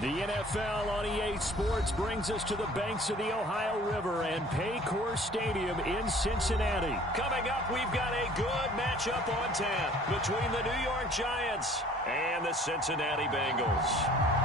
The NFL on EA Sports brings us to the banks of the Ohio River and Paycor Stadium in Cincinnati. Coming up, we've got a good matchup on tap between the New York Giants and the Cincinnati Bengals.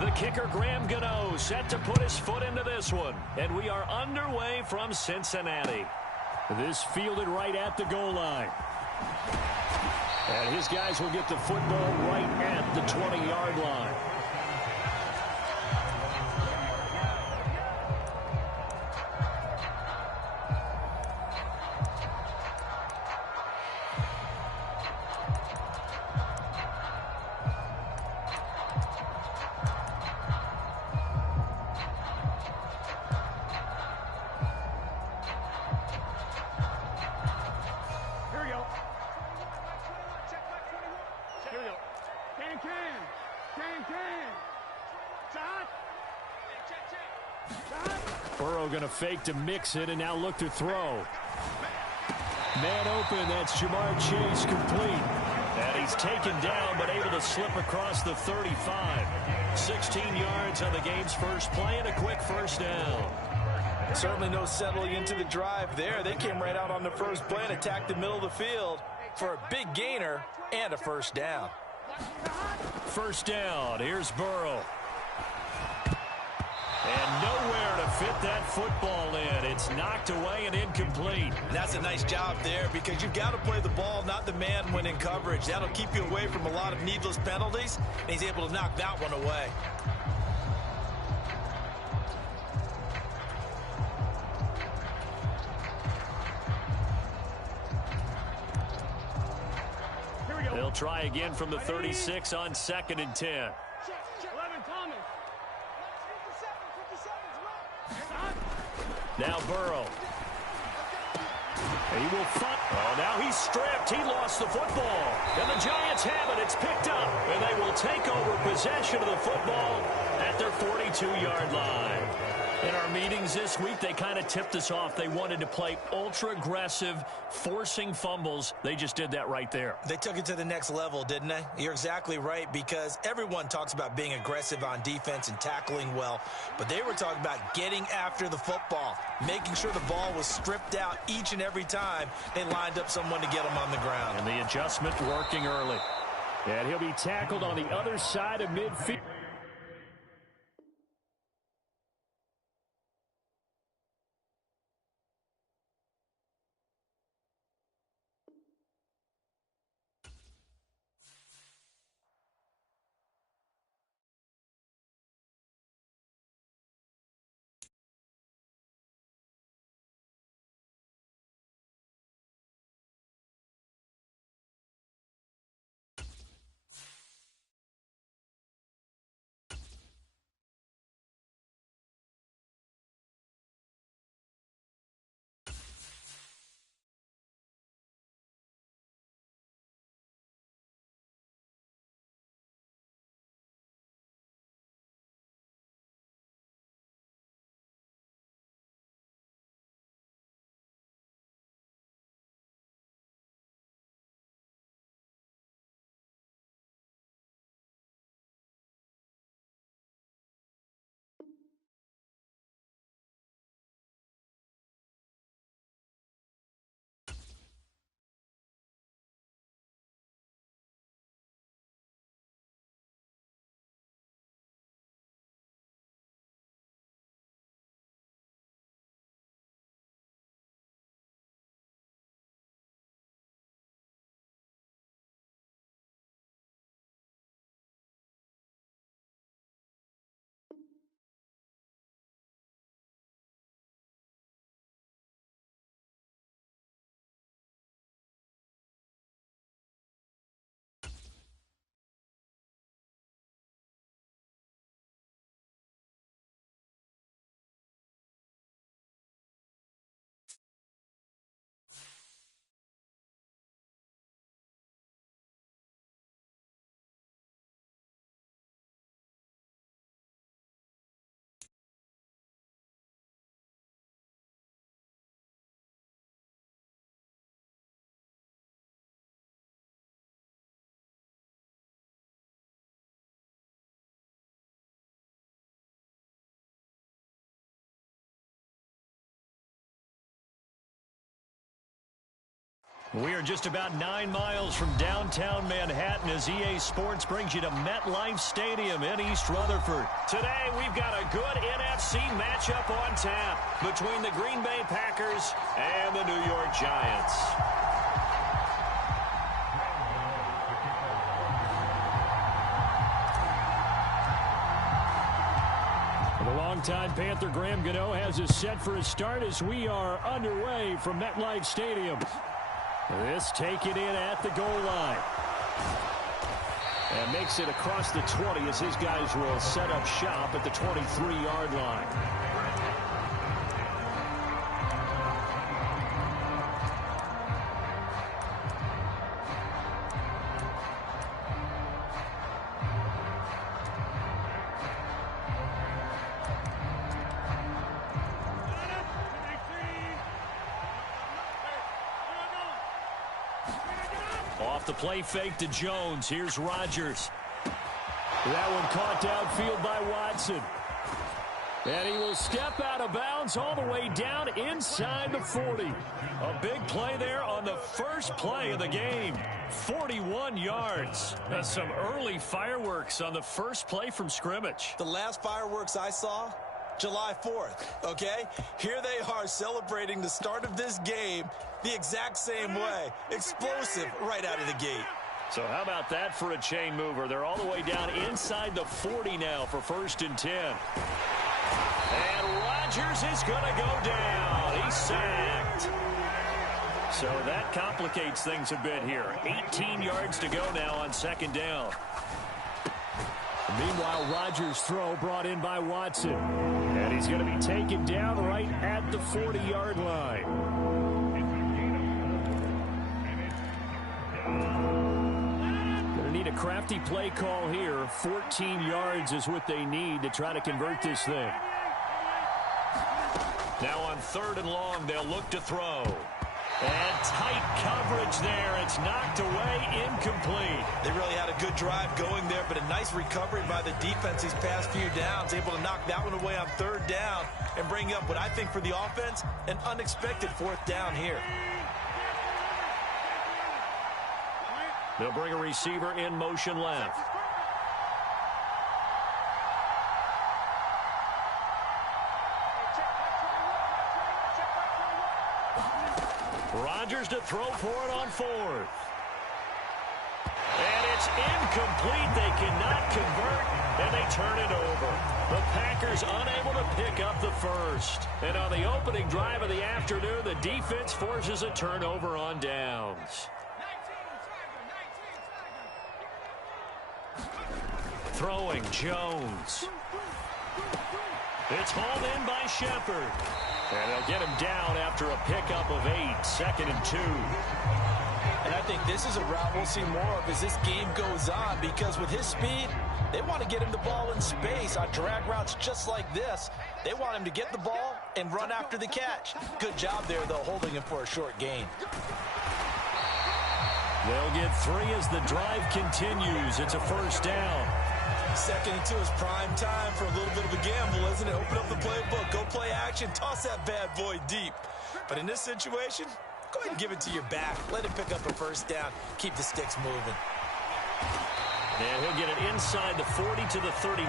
The kicker, Graham Gano, set to put his foot into this one. And we are underway from Cincinnati. This fielded right at the goal line. And his guys will get the football right at the 20-yard line. Burrow going to fake to mix it and now look to throw. Man open, that's Jamar Chase complete. And he's taken down but able to slip across the 35. 16 yards on the game's first play and a quick first down. Certainly no settling into the drive there. They came right out on the first play and attacked the middle of the field for a big gainer and a first down. First down, here's Burrow. And nowhere to fit that football in. It's knocked away and incomplete. And that's a nice job there because you've got to play the ball, not the man when in coverage. That'll keep you away from a lot of needless penalties, and he's able to knock that one away. They'll try again from the 36 on 2nd and 10. Now Burrow. He will fight. Oh, now he's stripped. He lost the football. And the Giants have it. It's picked up. And they will take over possession of the football at their 42-yard line. In our meetings this week, they kind of tipped us off. They wanted to play ultra-aggressive, forcing fumbles. They just did that right there. They took it to the next level, didn't they? You're exactly right, because everyone talks about being aggressive on defense and tackling well, but they were talking about getting after the football, making sure the ball was stripped out each and every time they lined up someone to get them on the ground. And the adjustment working early. And he'll be tackled on the other side of midfield. We are just about 9 miles from downtown Manhattan as EA Sports brings you to MetLife Stadium in East Rutherford. Today, we've got a good NFC matchup on tap between the Green Bay Packers and the New York Giants. The longtime Panther Graham Gano has us set for a start as we are underway from MetLife Stadium. This taken in at the goal line. And makes it across the 20 as his guys will set up shop at the 23-yard line. Off the play fake to Jones. Here's Rodgers. That one caught downfield by Watson. And he will step out of bounds all the way down inside the 40. A big play there on the first play of the game. 41 yards. That's some early fireworks on the first play from scrimmage. The last fireworks I saw, July 4th, okay? Here they are celebrating the start of this game the exact same way. Explosive right out of the gate. So how about that for a chain mover? They're all the way down inside the 40 now for 1st and 10. And Rodgers is going to go down. He's sacked. So that complicates things a bit here. 18 yards to go now on 2nd down. Meanwhile, Rodgers' throw brought in by Watson. And he's going to be taken down right at the 40-yard line. Need a crafty play call here. 14 yards is what they need to try to convert this thing. Now on 3rd and long, they'll look to throw. And tight coverage there. It's knocked away, incomplete. They really had a good drive going there, but a nice recovery by the defense these past few downs. Able to knock that one away on 3rd down and bring up what I think for the offense, an unexpected 4th down here. They'll bring a receiver in motion left. Rodgers to throw for it on 4th. And it's incomplete. They cannot convert, and they turn it over. The Packers unable to pick up the first. And on the opening drive of the afternoon, the defense forces a turnover on downs. Throwing Jones. It's hauled in by Shepard. And they'll get him down after a pickup of 8, 2nd and 2. And I think this is a route we'll see more of as this game goes on, because with his speed, they want to get him the ball in space on drag routes just like this. They want him to get the ball and run after the catch. Good job there, though, holding him for a short gain. They'll get 3 as the drive continues. It's a 1st down. 2nd and 2 is prime time for a little bit of a gamble, isn't it? Open up the playbook, go play action, toss that bad boy deep. But in this situation, go ahead and give it to your back. Let him pick up a 1st down. Keep the sticks moving. And he'll get it inside the 40 to the 39.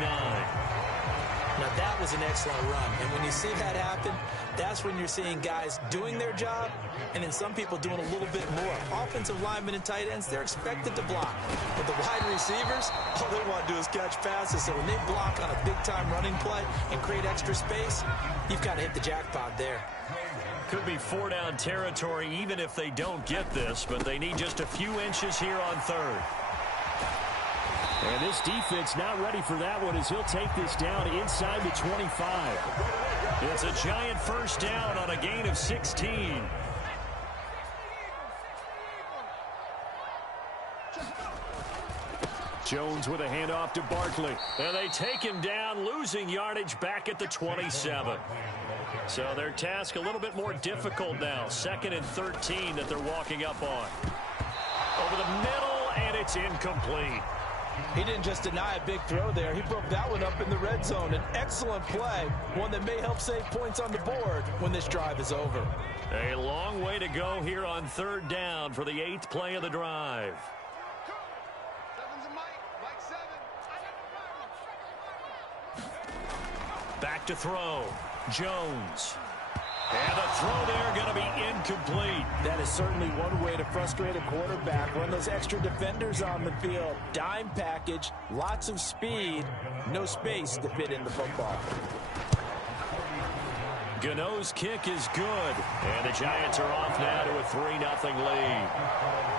Now, that was an excellent run. And when you see that happen, that's when you're seeing guys doing their job and then some people doing a little bit more. Offensive linemen and tight ends, they're expected to block. But the wide receivers, all they want to do is catch passes. So when they block on a big-time running play and create extra space, you've got to hit the jackpot there. Could be 4-down territory even if they don't get this, but they need just a few inches here on 3rd. And this defense not ready for that one as he'll take this down inside the 25. It's a giant 1st down on a gain of 16. Jones with a handoff to Barkley. And they take him down, losing yardage back at the 27. So their task a little bit more difficult now. 2nd and 13 that they're walking up on. Over the middle, and it's incomplete. He didn't just deny a big throw there. He broke that one up in the red zone. An excellent play, one that may help save points on the board when this drive is over. A long way to go here on third down for the 8th play of the drive. Back to throw. Jones. And the throw there going to be incomplete. That is certainly one way to frustrate a quarterback. Run those extra defenders on the field. Dime package, lots of speed, no space to fit in the football. Gano's kick is good. And the Giants are off now to a 3-0 lead.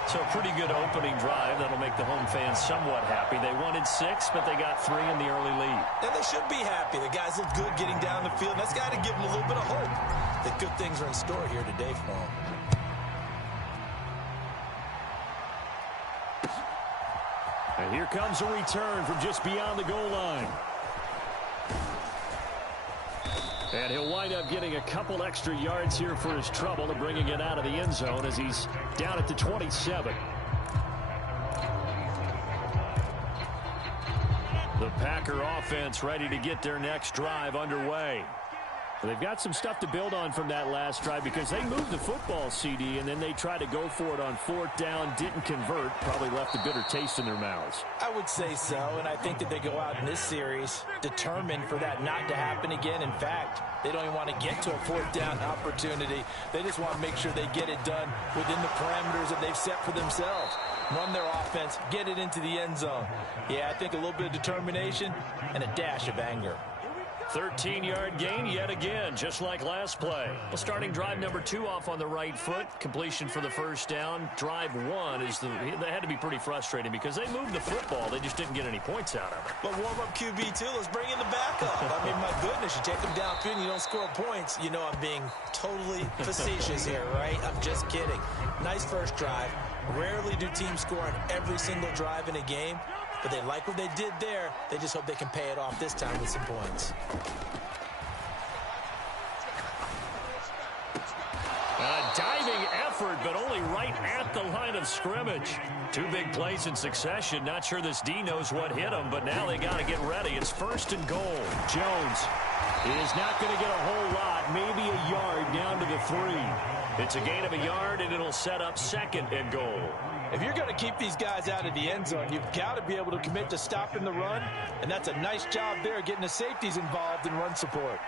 So a pretty good opening drive. That'll make the home fans somewhat happy. They wanted 6, but they got 3 in the early lead. And they should be happy. The guys look good getting down the field. That's got to give them a little bit of hope that good things are in store here today for them. And here comes a return from just beyond the goal line. And he'll wind up getting a couple extra yards here for his trouble and bringing it out of the end zone as he's down at the 27. The Packer offense ready to get their next drive underway. They've got some stuff to build on from that last drive because they moved the football, CD, and then they tried to go for it on 4th down, didn't convert, probably left a bitter taste in their mouths. I would say so, and I think that they go out in this series determined for that not to happen again. In fact, they don't even want to get to a 4th down opportunity. They just want to make sure they get it done within the parameters that they've set for themselves. Run their offense, get it into the end zone. Yeah, I think a little bit of determination and a dash of anger. 13-yard gain yet again, just like last play. Well, starting drive number 2 off on the right foot. Completion for the first down. Drive 1 is they had to be pretty frustrating because they moved the football. They just didn't get any points out of it. But warm-up QB, too. Let's bring in the backup. I mean, my goodness, you take them downfield and you don't score points. You know I'm being totally facetious here, right? I'm just kidding. Nice first drive. Rarely do teams score on every single drive in a game. But they like what they did there. They just hope they can pay it off this time with some points. A diving effort, but only right at the line of scrimmage. 2 big plays in succession. Not sure this D knows what hit him, but now they got to get ready. It's 1st and goal. Jones is not going to get a whole lot, maybe a yard down to the 3. It's a gain of a yard, and it'll set up 2nd and goal. If you're going to keep these guys out of the end zone, you've got to be able to commit to stopping the run, and that's a nice job there getting the safeties involved in run support.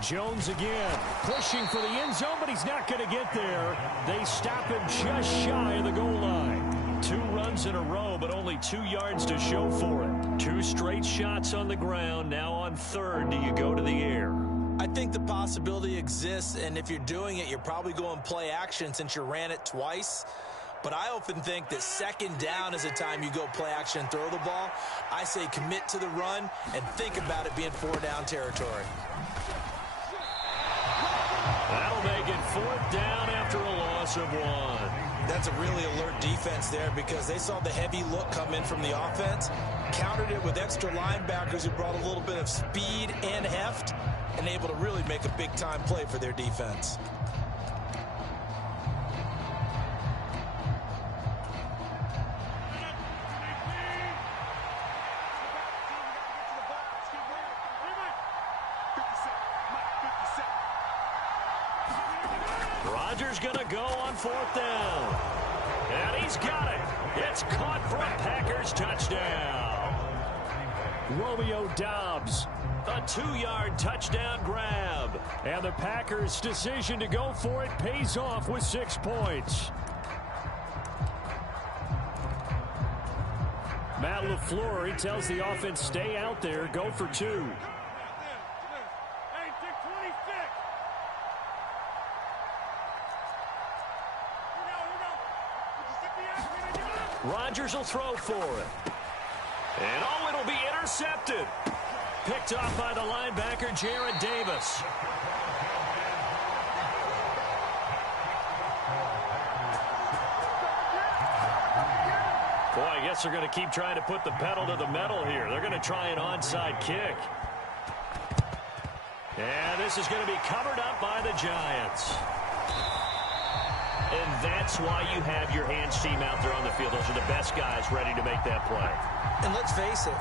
Jones again, pushing for the end zone, but he's not going to get there. They stop him just shy of the goal line. 2 runs in a row, but only 2 yards to show for it. 2 straight shots on the ground. Now on 3rd, do you go to the air? I think the possibility exists, and if you're doing it, you're probably going play action since you ran it twice. But I often think that 2nd down is a time you go play action and throw the ball. I say commit to the run and think about it being 4-down territory. That'll make it 4th down after a loss of 1. That's a really alert defense there because they saw the heavy look come in from the offense, countered it with extra linebackers who brought a little bit of speed and heft, and able to really make a big-time play for their defense. Rodgers going to go on 4th down. And he's got it. It's caught for a Packers touchdown. Romeo Doubs. A 2-yard touchdown grab. And the Packers' decision to go for it pays off with 6 points. Matt LaFleur, he tells the offense, stay out there, go for 2. Rodgers will throw for it. And oh, it'll be intercepted. Picked off by the linebacker, Jared Davis. Boy, I guess they're going to keep trying to put the pedal to the metal here. They're going to try an onside kick. And this is going to be covered up by the Giants. And that's why you have your hands team out there on the field. Those are the best guys ready to make that play. And let's face it,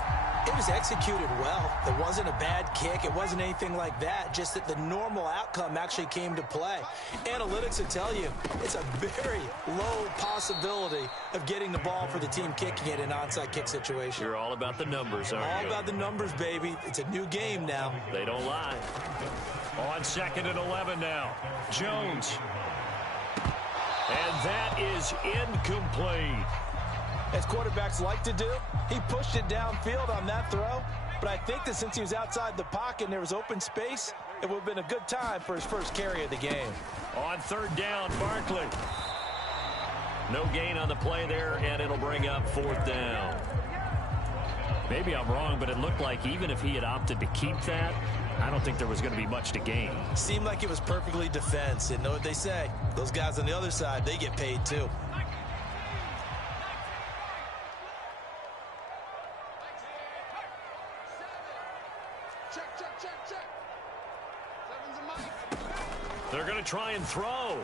it was executed well. It wasn't a bad kick. It wasn't anything like that. Just that the normal outcome actually came to play. Analytics will tell you it's a very low possibility of getting the ball for the team kicking it in an onside kick situation. You're all about the numbers, aren't you? All about the numbers, baby. It's a new game now. They don't lie. On 2nd and 11 now. Jones. And that is incomplete. As quarterbacks like to do, he pushed it downfield on that throw. But I think that since he was outside the pocket and there was open space, it would have been a good time for his first carry of the game. On 3rd down, Barkley. No gain on the play there, and it'll bring up 4th down. Maybe I'm wrong, but it looked like even if he had opted to keep that, I don't think there was going to be much to gain. Seemed like it was perfectly defense. And know what they say? Those guys on the other side, they get paid too. They're going to try and throw.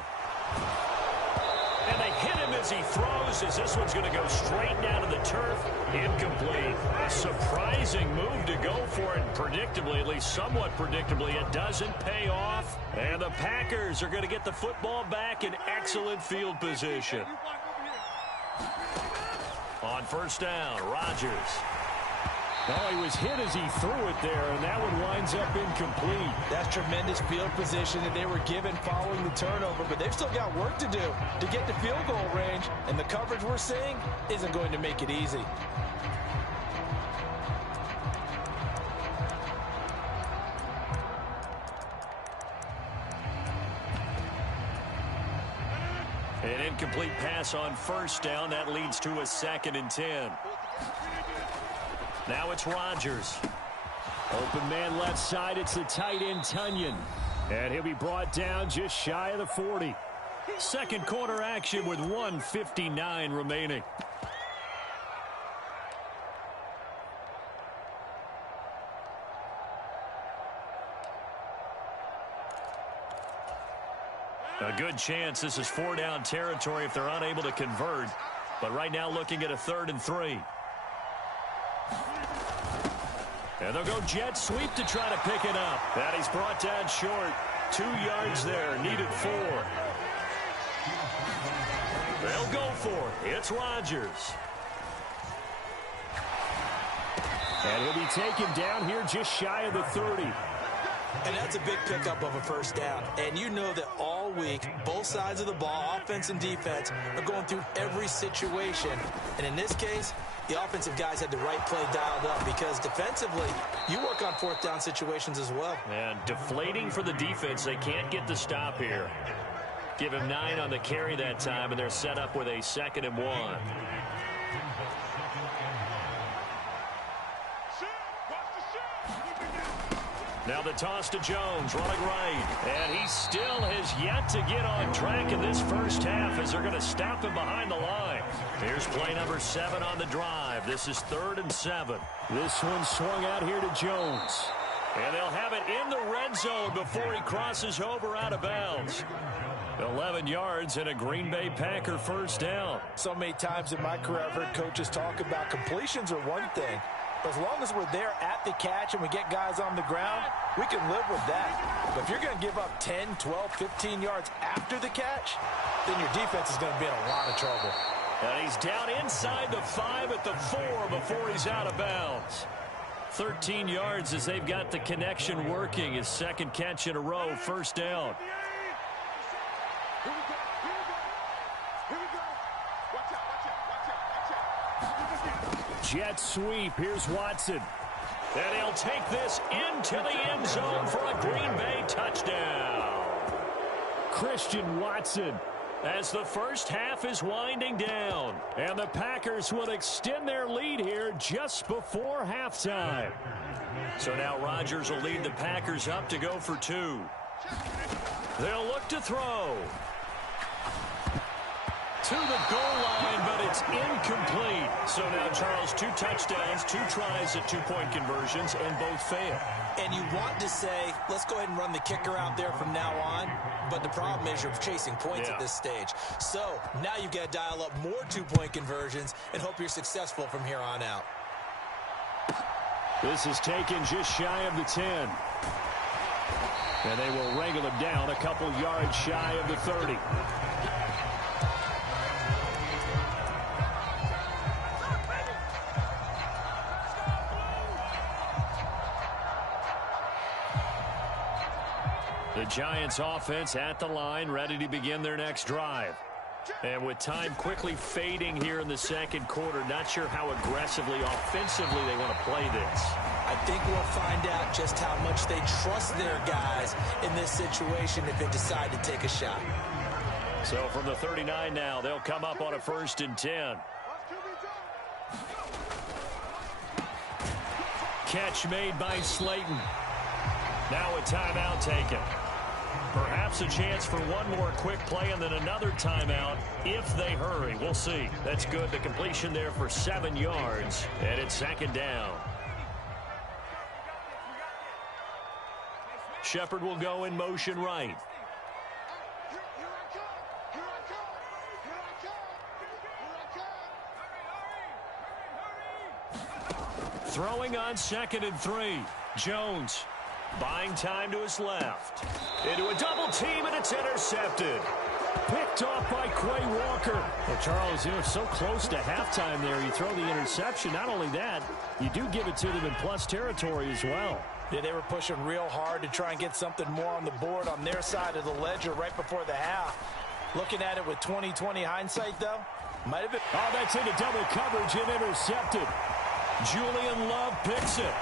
And they hit him as he throws, as this one's going to go straight down to the turf. Incomplete. A surprising move to go for it. Predictably, at least somewhat predictably, it doesn't pay off. And the Packers are going to get the football back in excellent field position. On 1st down, Rodgers. Oh, he was hit as he threw it there, and that one winds up incomplete. That's tremendous field position that they were given following the turnover, but they've still got work to do to get to field goal range, and the coverage we're seeing isn't going to make it easy. An incomplete pass on 1st down. That leads to a 2nd and 10. Now it's Rodgers. Open man left side. It's the tight end, Tunyon. And he'll be brought down just shy of the 40. 2nd quarter action with 1:59 remaining. A good chance this is 4-down territory if they're unable to convert. But right now looking at a 3rd and 3. And they'll go jet sweep to try to pick it up. That he's brought down short. 2 yards there, needed 4. They'll go for it. It's Rodgers. And he'll be taken down here just shy of the 30. And that's a big pickup of a 1st down. And you know that all week, both sides of the ball, offense and defense, are going through every situation. And in this case, the offensive guys had the right play dialed up because defensively, you work on 4th down situations as well. And deflating for the defense. They can't get the stop here. Give him 9 on the carry that time, and they're set up with a 2nd and 1. Now the toss to Jones, running right. And he still has yet to get on track in this first half as they're going to stop him behind the line. Here's play number 7 on the drive. This is 3rd and 7. This one swung out here to Jones. And they'll have it in the red zone before he crosses over out of bounds. 11 yards and a Green Bay Packer 1st down. So many times in my career I've heard coaches talk about completions are one thing. But as long as we're there at the catch and we get guys on the ground, we can live with that. But if you're going to give up 10, 12, 15 yards after the catch, then your defense is going to be in a lot of trouble. And he's down inside the 5 at the 4 before he's out of bounds. 13 yards as they've got the connection working. His 2nd catch in a row, 1st down. Jet sweep. Here's Watson. And he'll take this into the end zone for a Green Bay touchdown. Christian Watson as the first half is winding down. And the Packers will extend their lead here just before halftime. So now Rodgers will lead the Packers up to go for 2. They'll look to throw. To the goal line, but it's is incomplete. So now, Charles, 2 touchdowns, 2 tries at 2-point conversions, and both fail. And you want to say, let's go ahead and run the kicker out there from now on. But the problem is you're chasing points at this stage. So now you've got to dial up more 2-point conversions and hope you're successful from here on out. This is taken just shy of the 10. And they will wrangle him down a couple yards shy of the 30. The Giants offense at the line, ready to begin their next drive. And with time quickly fading here in the second quarter, not sure how aggressively, offensively they want to play this. I think we'll find out just how much they trust their guys in this situation if they decide to take a shot. So from the 39 now, they'll come up on a 1st and 10. Catch made by Slayton. Now a timeout taken. Perhaps a chance for one more quick play and then another timeout if they hurry. We'll see. That's good. The completion there for 7 yards, and it's 2nd down. Shepard will go in motion right. Throwing on 2nd and 3. Jones buying time to his left. Into a double team, and it's intercepted. Picked off by Quay Walker. Well, Charles, you're so close to halftime there. You throw the interception. Not only that, you do give it to them in plus territory as well. Yeah, they were pushing real hard to try and get something more on the board on their side of the ledger right before the half. Looking at it with 20/20 hindsight, though, might have been. Oh, that's into double coverage and intercepted. Julian Love picks it.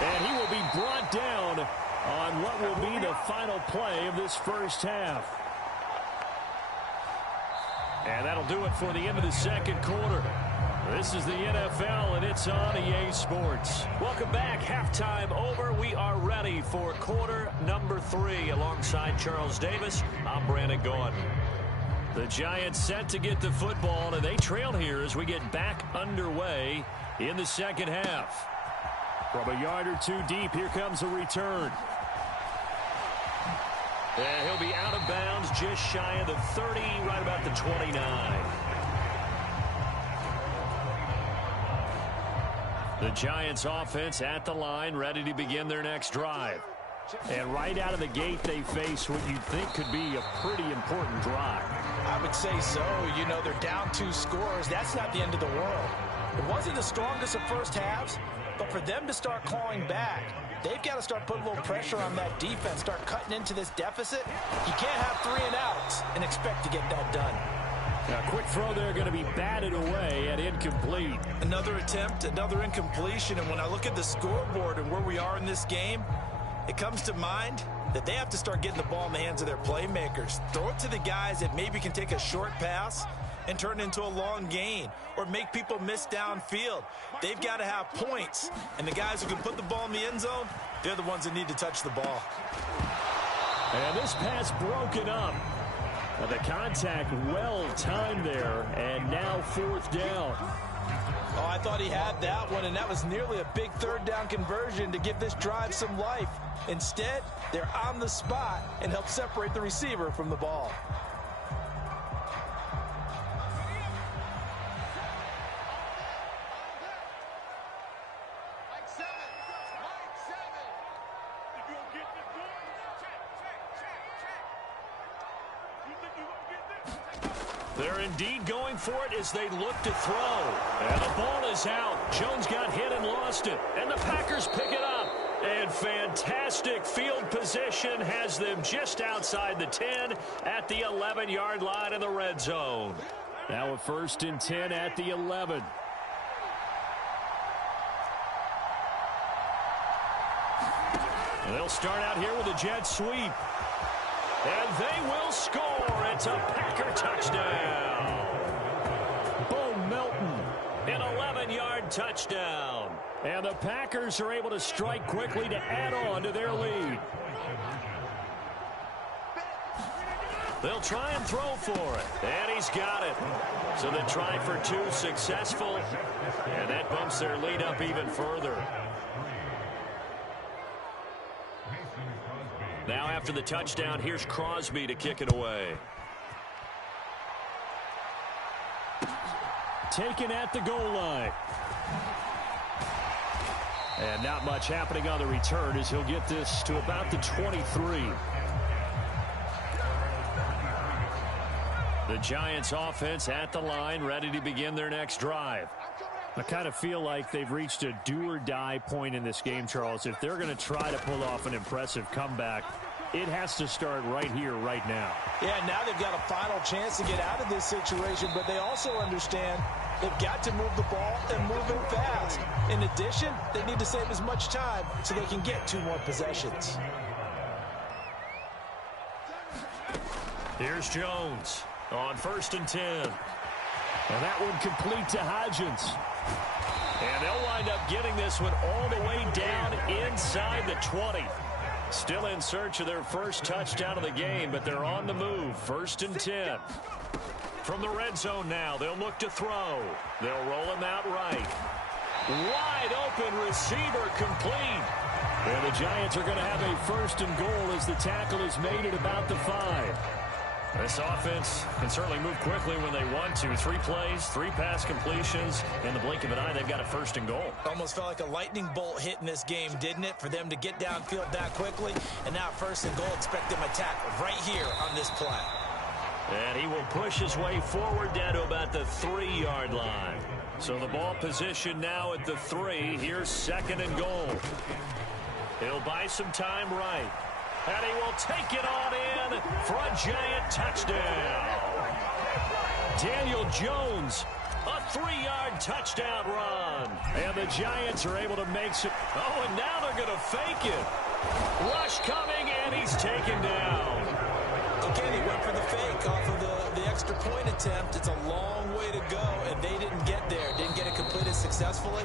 And he will be brought down on what will be the final play of this first half. And that'll do it for the end of the second quarter. This is the NFL, and it's on EA Sports. Welcome back. Halftime over. We are ready for quarter number 3. Alongside Charles Davis, I'm Brandon Gordon. The Giants set to get the football, and they trail here as we get back underway in the second half. From a yard or 2 deep, here comes a return. And he'll be out of bounds just shy of the 30, right about the 29. The Giants offense at the line, ready to begin their next drive. And right out of the gate, they face what you'd think could be a pretty important drive. I would say so. You know, they're down 2 scores. That's not the end of the world. It wasn't the strongest of first halves, but for them to start clawing back, they've got to start putting a little pressure on that defense, start cutting into this deficit. You can't have 3 and outs and expect to get that done. A quick throw there going to be batted away and incomplete. Another attempt, another incompletion, and when I look at the scoreboard and where we are in this game, it comes to mind that they have to start getting the ball in the hands of their playmakers. Throw it to the guys that maybe can take a short pass and turn it into a long gain or make people miss downfield. They've got to have points, and the guys who can put the ball in the end zone, they're the ones that need to touch the ball. And this pass broken up. The contact well timed there, and now 4th down. Oh, I thought he had that one, and that was nearly a big 3rd down conversion to give this drive some life. Instead, they're on the spot and help separate the receiver from the ball. They're indeed going for it as they look to throw. And the ball is out. Jones got hit and lost it. And the Packers pick it up. And fantastic field position has them just outside the 10 at the 11-yard line in the red zone. Now a 1st and 10 at the 11. They'll start out here with a jet sweep. And they will score. It's a Packer touchdown. Bo Melton, an 11-yard touchdown. And the Packers are able to strike quickly to add on to their lead. They'll try and throw for it. And he's got it. So they try for 2 successful. And that bumps their lead up even further. Now after the touchdown, here's Crosby to kick it away. Taken at the goal line. And not much happening on the return as he'll get this to about the 23. The Giants offense at the line, ready to begin their next drive. I kind of feel like they've reached a do-or-die point in this game, Charles. If they're going to try to pull off an impressive comeback, it has to start right here, right now. Yeah, now they've got a final chance to get out of this situation, but they also understand they've got to move the ball and move it fast. In addition, they need to save as much time so they can get 2 more possessions. Here's Jones on 1st and 10. And that one complete to Hodgins. And they'll wind up getting this one all the way down inside the 20. Still in search of their first touchdown of the game, but they're on the move. 1st and 10. From the red zone now, they'll look to throw. They'll roll him out right. Wide open receiver complete. And the Giants are going to have a 1st and goal as the tackle is made at about the 5. This offense can certainly move quickly when they want to. 3 plays, 3 pass completions. In the blink of an eye, they've got a 1st and goal. Almost felt like a lightning bolt hit in this game, didn't it? For them to get downfield that quickly. And now 1st and goal, expect them attack right here on this play. And he will push his way forward down to about the 3-yard line. So the ball position now at the 3. Here's 2nd and goal. He'll buy some time right. And he will take it on in for a Giant touchdown. Daniel Jones, a 3-yard touchdown run. And the Giants are able to make some... Oh, and now they're going to fake it. Rush coming, and he's taken down. Okay, they went for the fake off of the extra point attempt. It's a long way to go, and they didn't get there. Didn't get it completed successfully.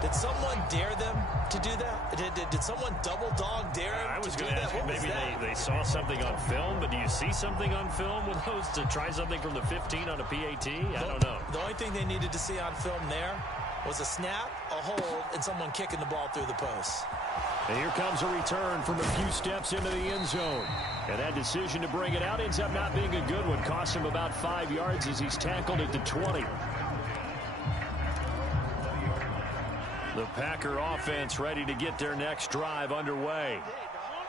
Did someone dare them to do that? Did someone double dog dare them I was to do going to that? ask you, maybe they saw something on film, but do you see something on film with those to try something from the 15 on a PAT? I don't know. The only thing they needed to see on film there was a snap, a hold, and someone kicking the ball through the post. And here comes a return from a few steps into the end zone. And that decision to bring it out ends up not being a good one. Costs him about 5 yards as he's tackled at the 20. The Packer offense ready to get their next drive underway.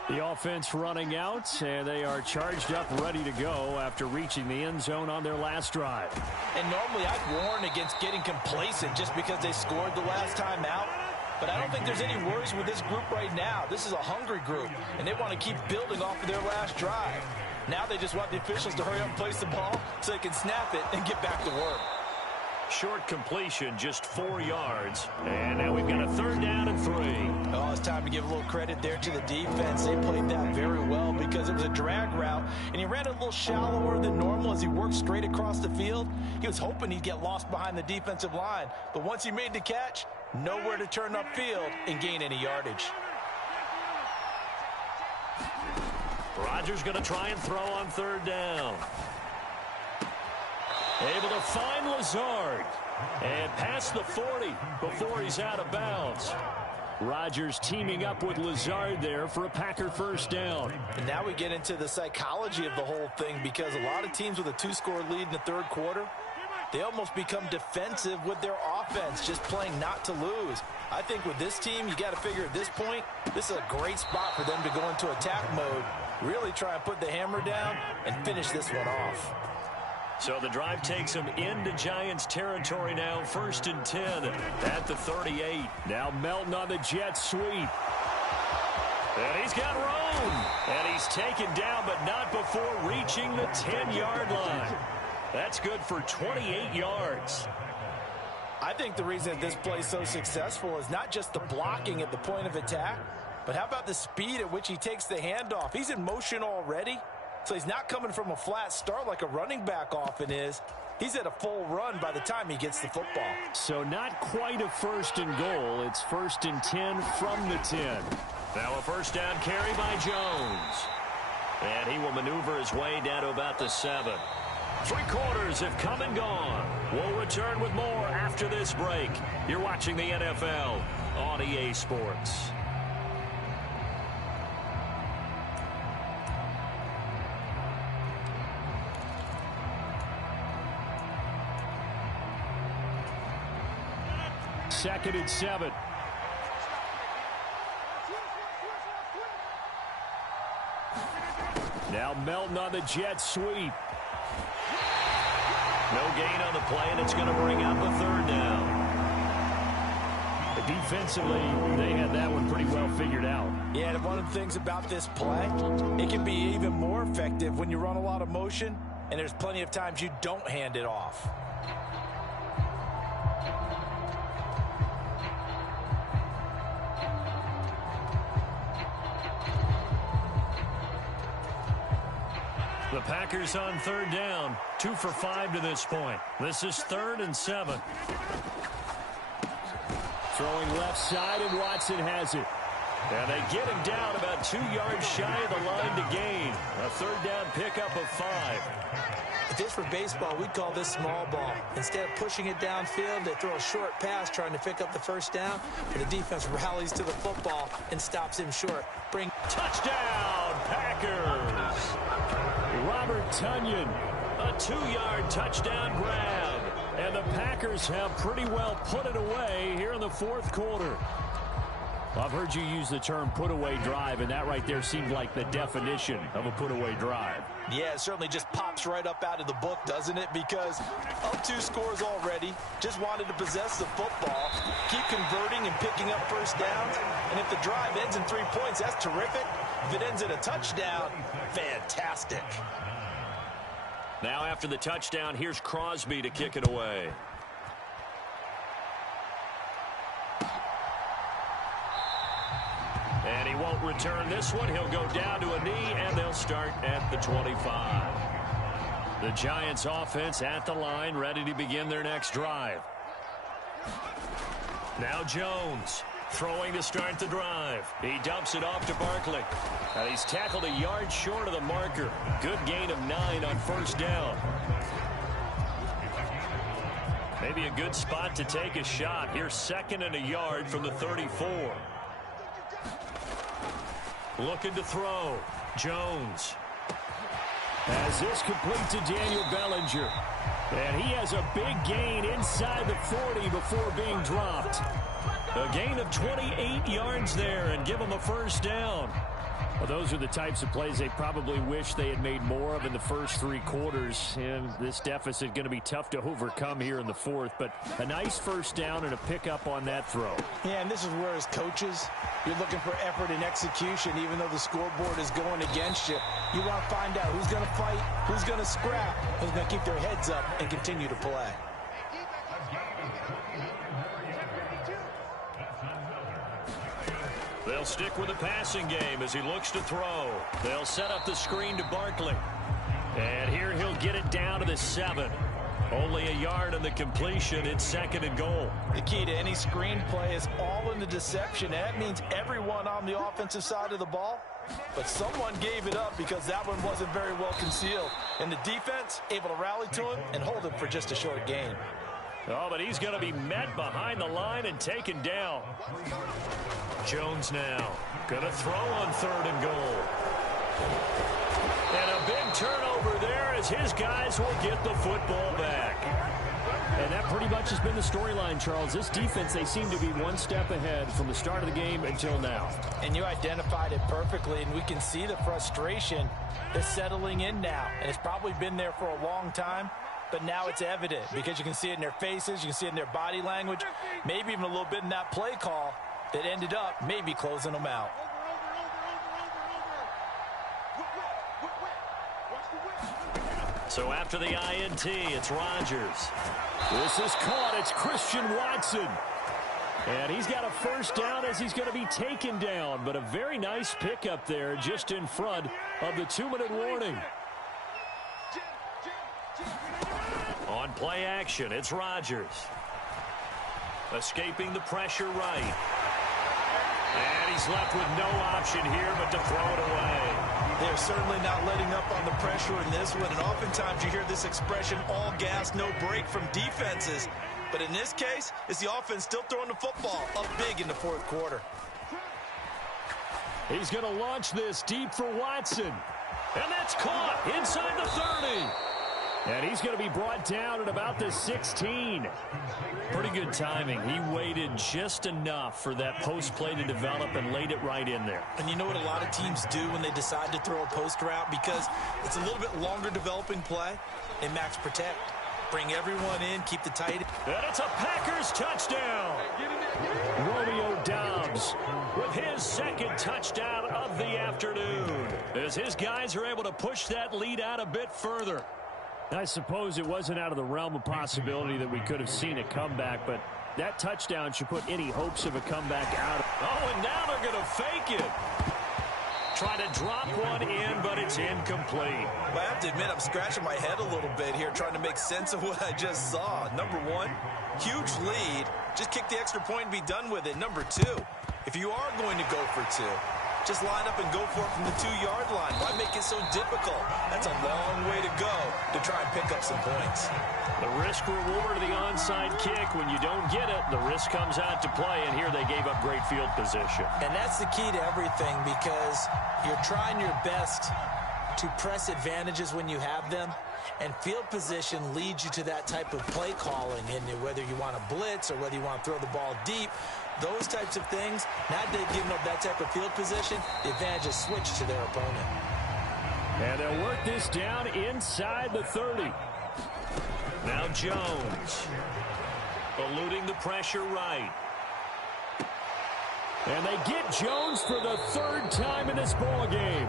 The offense running out, and they are charged up, ready to go after reaching the end zone on their last drive. And normally I'd warn against getting complacent just because they scored the last time out. But I don't think there's any worries with this group right now. This is a hungry group, and they want to keep building off of their last drive. Now they just want the officials to hurry up and place the ball so they can snap it and get back to work. Short completion, just 4 yards. And now we've got a 3rd down and 3. Oh, it's time to give a little credit there to the defense. They played that very well because it was a drag route, and he ran a little shallower than normal as he worked straight across the field. He was hoping he'd get lost behind the defensive line, but once he made the catch, nowhere to turn upfield and gain any yardage. Rodgers going to try and throw on 3rd down. Able to find Lazard. And past the 40 before he's out of bounds. Rodgers teaming up with Lazard there for a Packer 1st down. And now we get into the psychology of the whole thing, because a lot of teams with a 2-score lead in the 3rd quarter, they almost become defensive with their offense, just playing not to lose. I think with this team, you got to figure at this point, this is a great spot for them to go into attack mode, really try and put the hammer down and finish this one off. So the drive takes him into Giants territory now. 1st and 10 at the 38. Now Melton on the jet sweep. And he's got room. And he's taken down, but not before reaching the 10-yard line. That's good for 28 yards. I think the reason that this play is so successful is not just the blocking at the point of attack, but how about the speed at which he takes the handoff? He's in motion already. So he's not coming from a flat start like a running back often is. He's at a full run by the time he gets the football. So not quite a 1st and goal. It's 1st and 10 from the 10. Now a 1st down carry by Jones. And he will maneuver his way down to about the 7. 3 quarters have come and gone. We'll return with more after this break. You're watching the NFL on EA Sports. Second and 7. Now Melton on the jet sweep. No gain on the play, and it's going to bring up a 3rd down. Defensively, they had that one pretty well figured out. Yeah, and one of the things about this play, it can be even more effective when you run a lot of motion, and there's plenty of times you don't hand it off. The Packers on 3rd down, 2 for 5 to this point. This is 3rd and 7. Throwing left side, and Watson has it. And they get him down about 2 yards shy of the line to gain. A 3rd down pickup of 5. If this were baseball, we'd call this small ball. Instead of pushing it downfield, they throw a short pass trying to pick up the 1st down. And the defense rallies to the football and stops him short. Touchdown, Packers! Robert Tonyan, a 2-yard touchdown grab. And the Packers have pretty well put it away here in the 4th quarter. Well, I've heard you use the term put-away drive, and that right there seemed like the definition of a put-away drive. Yeah, it certainly just pops right up out of the book, doesn't it? Because up 2 scores already, just wanted to possess the football, keep converting and picking up 1st downs. And if the drive ends in 3 points, that's terrific. If it ends in a touchdown, fantastic. Now after the touchdown, here's Crosby to kick it away. And he won't return this one. He'll go down to a knee, and they'll start at the 25. The Giants offense at the line, ready to begin their next drive. Now Jones throwing to start the drive. He dumps it off to Barkley. And he's tackled a yard short of the marker. Good gain of 9 on 1st down. Maybe a good spot to take a shot. Here's 2nd and a yard from the 34. Looking to throw. Jones. As this complete to Daniel Bellinger. And he has a big gain inside the 40 before being dropped. A gain of 28 yards there, and give him a 1st down. Well, those are the types of plays they probably wish they had made more of in the first 3 quarters. And this deficit going to be tough to overcome here in the 4th. But a nice 1st down and a pickup on that throw. Yeah, and this is where as coaches, you're looking for effort and execution. Even though the scoreboard is going against you, you want to find out who's going to fight, who's going to scrap, who's going to keep their heads up and continue to play. They'll stick with the passing game as he looks to throw. They'll set up the screen to Barkley. And here he'll get it down to the 7. Only a yard on the completion. It's 2nd and goal. The key to any screen play is all in the deception. That means everyone on the offensive side of the ball. But someone gave it up because that one wasn't very well concealed. And the defense able to rally to him and hold him for just a short gain. Oh, but he's going to be met behind the line and taken down. Jones now going to throw on 3rd and goal. And a big turnover there as his guys will get the football back. And that pretty much has been the storyline, Charles. This defense, they seem to be one step ahead from the start of the game until now. And you identified it perfectly, and we can see the frustration that's settling in now. And it's probably been there for a long time. But now it's evident because you can see it in their faces, you can see it in their body language, maybe even a little bit in that play call that ended up maybe closing them out. So after the INT, it's Rodgers. This is caught. It's Christian Watson. And he's got a 1st down as he's going to be taken down. But a very nice pickup there just in front of the 2-minute warning. On play action, it's Rodgers. Escaping the pressure right. And he's left with no option here but to throw it away. They're certainly not letting up on the pressure in this one, and oftentimes you hear this expression, all gas, no break from defenses. But in this case, it's the offense still throwing the football up big in the fourth quarter. He's going to launch this deep for Watson. And that's caught inside the 30. And he's going to be brought down at about the 16. Pretty good timing. He waited just enough for that post play to develop and laid it right in there. And you know what a lot of teams do when they decide to throw a post route? Because it's a little bit longer developing play. They max protect. Bring everyone in, keep the tight. And it's a Packers touchdown. Romeo Doubs with his second touchdown of the afternoon, as his guys are able to push that lead out a bit further. I suppose it wasn't out of the realm of possibility that we could have seen a comeback, but that touchdown should put any hopes of a comeback out. Oh, and now they're going to fake it. Try to drop one in, but it's incomplete. Well, I have to admit, I'm scratching my head a little bit here, trying to make sense of what I just saw. Number one, huge lead. Just kick the extra point and be done with it. Number two, if you are going to go for two, just line up and go for it from the 2-yard line. Why make it so difficult? That's a long way to go to try and pick up some points. The risk reward of the onside kick. When you don't get it, the risk comes out to play, and here they gave up great field position. And that's the key to everything, because you're trying your best to press advantages when you have them, and field position leads you to that type of play calling, and whether you want to blitz or whether you want to throw the ball deep, those types of things. Now they've given up that type of field position, the advantage is switched to their opponent. And they'll work this down inside the 30. Now Jones, eluding the pressure right. And they get Jones for the third time in this ball game.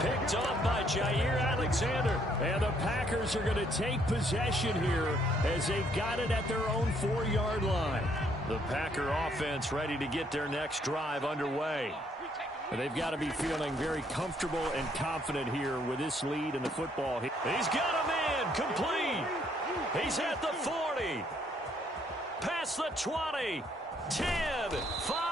Picked off by Jair Alexander. And the Packers are going to take possession here as they've got it at their own 4-yard line. The Packer offense ready to get their next drive underway. They've got to be feeling very comfortable and confident here with this lead in the football. He's got a man complete. He's at the 40. Past the 20. 10. 5.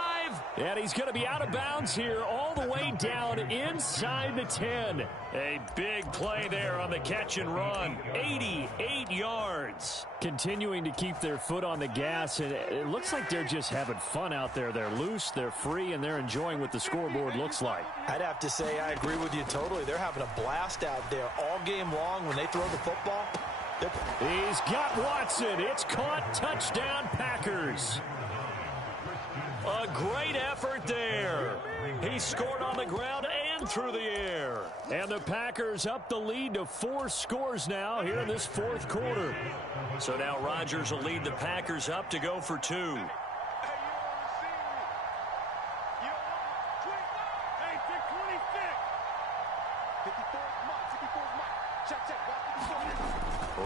And he's going to be out of bounds here all the way down inside the 10. A big play there on the catch and run. 88 yards. Continuing to keep their foot on the gas, and it looks like they're just having fun out there. They're loose, they're free, and they're enjoying what the scoreboard looks like. I'd have to say I agree with you totally. They're having a blast out there all game long when they throw the football. He's got Watson. It's caught. Touchdown, Packers. A great effort there. He scored on the ground and through the air. And the Packers up the lead to 4 scores now here in this fourth quarter. So now Rodgers will lead the Packers up to go for 2.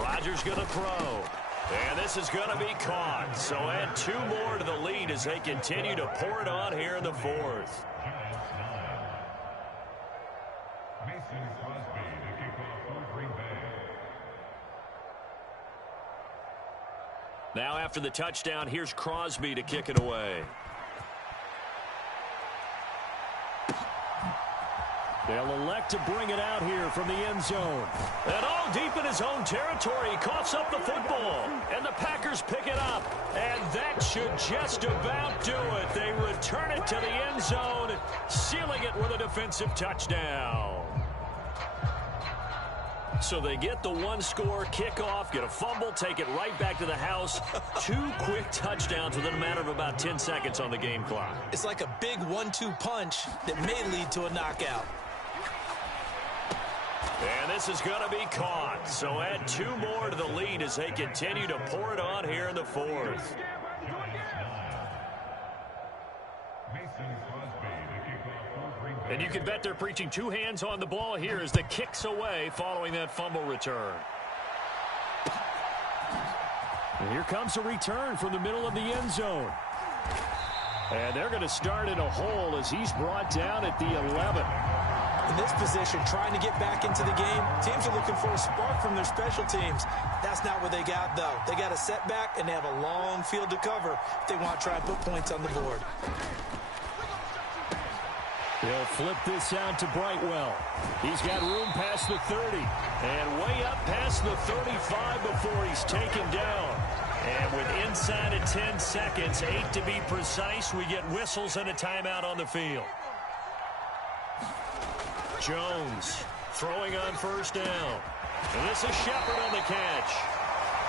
Rodgers going to throw. And this is going to be caught. So add 2 more to the lead as they continue to pour it on here in the fourth. Now after the touchdown, here's Crosby to kick it away. They'll elect to bring it out here from the end zone. And all deep in his own territory, he coughs up the football. And the Packers pick it up. And that should just about do it. They return it to the end zone, sealing it with a defensive touchdown. So they get the 1-score kickoff, get a fumble, take it right back to the house. 2 quick touchdowns within a matter of about 10 seconds on the game clock. It's like a big 1-2 punch that may lead to a knockout. And this is going to be caught. So add 2 more to the lead as they continue to pour it on here in the fourth. And you can bet they're preaching 2 hands on the ball here as the kick's away following that fumble return. And here comes a return from the middle of the end zone. And they're going to start in a hole as he's brought down at the 11. In this position, trying to get back into the game, teams are looking for a spark from their special teams. That's not what they got, though. They got a setback, and they have a long field to cover if they want to try and put points on the board. They'll flip this out to Brightwell. He's got room past the 30 and way up past the 35 before he's taken down. And with inside of 10 seconds, 8 to be precise, we get whistles and a timeout on the field. Jones throwing on first down. And this is Shepard on the catch.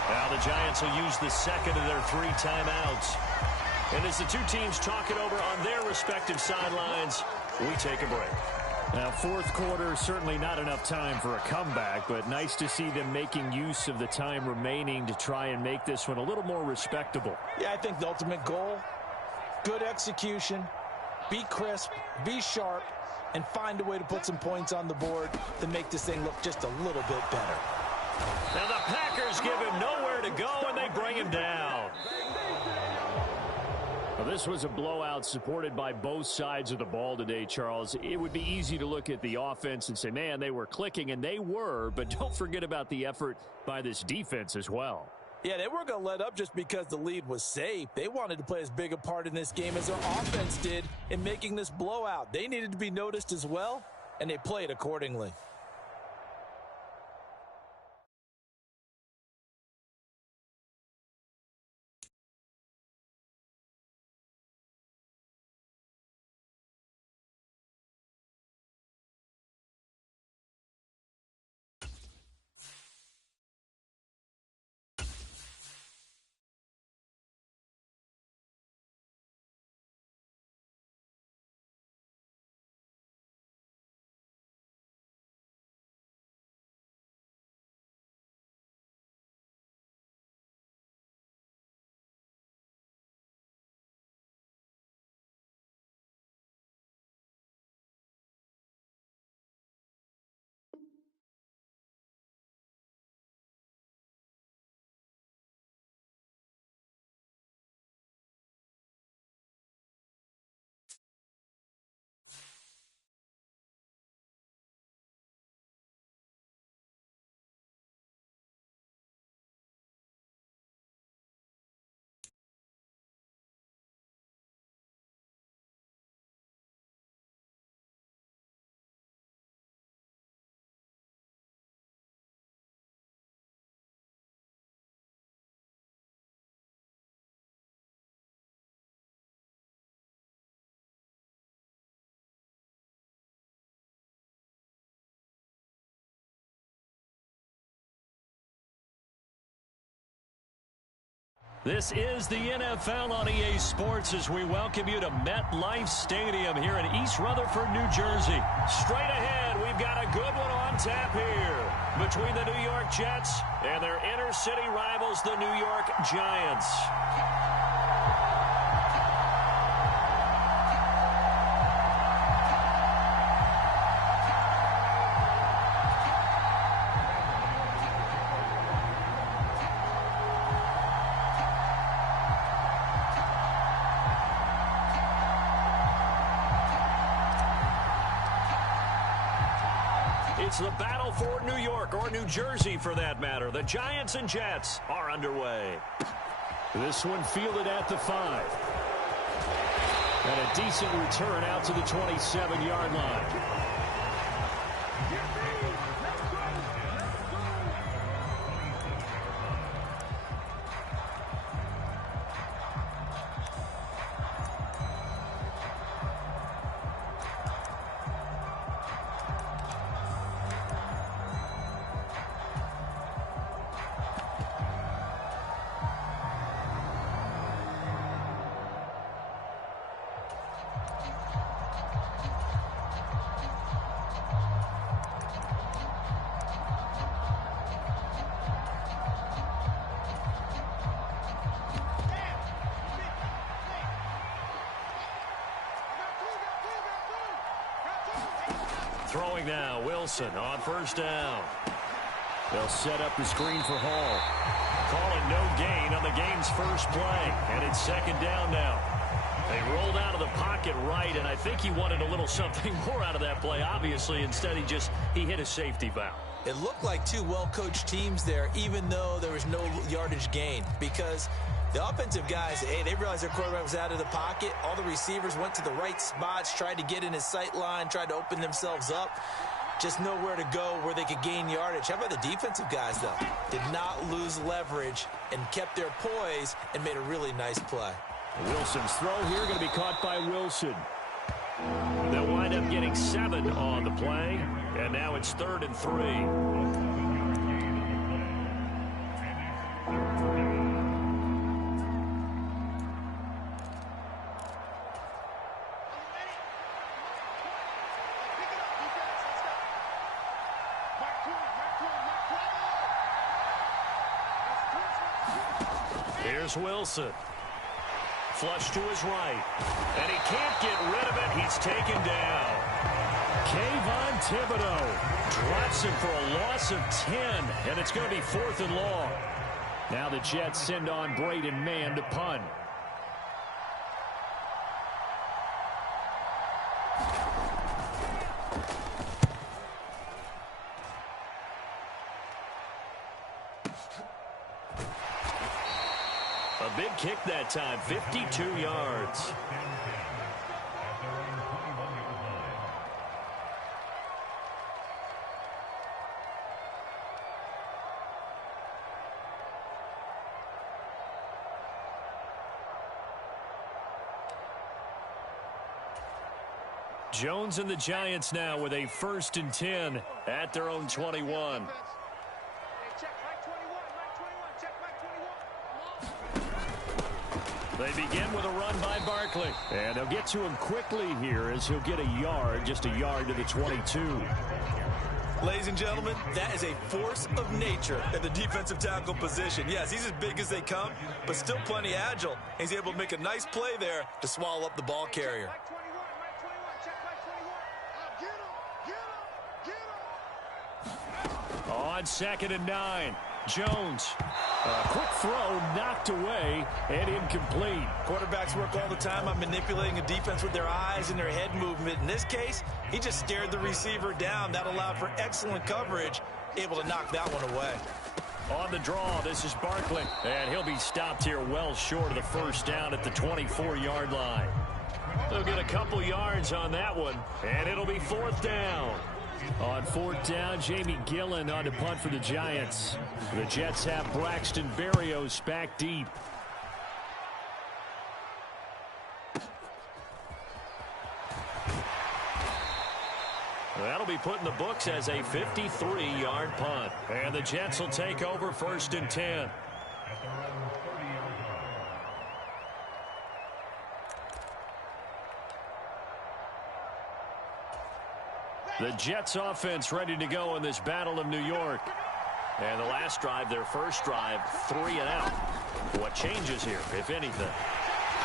Now the Giants will use the second of their 3 timeouts. And as the two teams talk it over on their respective sidelines, we take a break. Now, fourth quarter, certainly not enough time for a comeback, but nice to see them making use of the time remaining to try and make this one a little more respectable. Yeah, I think the ultimate goal, good execution, be crisp, be sharp, and find a way to put some points on the board to make this thing look just a little bit better. Now the Packers give him nowhere to go, and they bring him down. Well, this was a blowout supported by both sides of the ball today, Charles. It would be easy to look at the offense and say, man, they were clicking, and they were, but don't forget about the effort by this defense as well. Yeah, they weren't going to let up just because the lead was safe. They wanted to play as big a part in this game as their offense did in making this blowout. They needed to be noticed as well, and they played accordingly. This is the NFL on EA Sports as we welcome you to MetLife Stadium here in East Rutherford, New Jersey. Straight ahead, we've got a good one on tap here between the New York Jets and their inner city rivals, the New York Giants. It's the battle for New York, or New Jersey for that matter. The Giants and Jets are underway. This one fielded at the 5. And a decent return out to the 27-yard line. Throwing now, Wilson on first down. They'll set up the screen for Hall. Calling no gain on the game's first play, and it's second down now. They rolled out of the pocket right, and I think he wanted a little something more out of that play, obviously. Instead, he hit a safety valve. It looked like two well-coached teams there, even though there was no yardage gain, because the offensive guys, hey, they realized their quarterback was out of the pocket. All the receivers went to the right spots, tried to get in his sight line, tried to open themselves up. Just nowhere to go where they could gain yardage. How about the defensive guys, though? Did not lose leverage and kept their poise and made a really nice play. Wilson's throw here going to be caught by Wilson. They'll wind up getting 7 on the play, and now it's 3rd and 3. Here's Wilson. Flush to his right. And he can't get rid of it. He's taken down. Kayvon Thibodeau drops him for a loss of 10. And it's going to be 4th and long. Now the Jets send on Braden Mann to punt. A big kick that time, 52 yards. Jones and the Giants now with a 1st and 10 at their own 21. They begin with a run by Barkley. And they'll get to him quickly here as he'll get a yard, just a yard to the 22. Ladies and gentlemen, that is a force of nature at the defensive tackle position. Yes, he's as big as they come, but still plenty agile. He's able to make a nice play there to swallow up the ball carrier. On 2nd and 9. Jones. A quick throw knocked away and incomplete. Quarterbacks work all the time on manipulating a defense with their eyes and their head movement. In this case, he just stared the receiver down. That allowed for excellent coverage, able to knock that one away. On the draw, this is Barkley, and he'll be stopped here well short of the 1st down at the 24-yard line. They'll get a couple yards on that one, and it'll be 4th down. On 4th down, Jamie Gillen on to punt for the Giants. The Jets have Braxton Berrios back deep. That'll be put in the books as a 53-yard punt. And the Jets will take over 1st and 10. The Jets offense ready to go in this Battle of New York. And the last drive, their first drive, 3 and out. What changes here, if anything?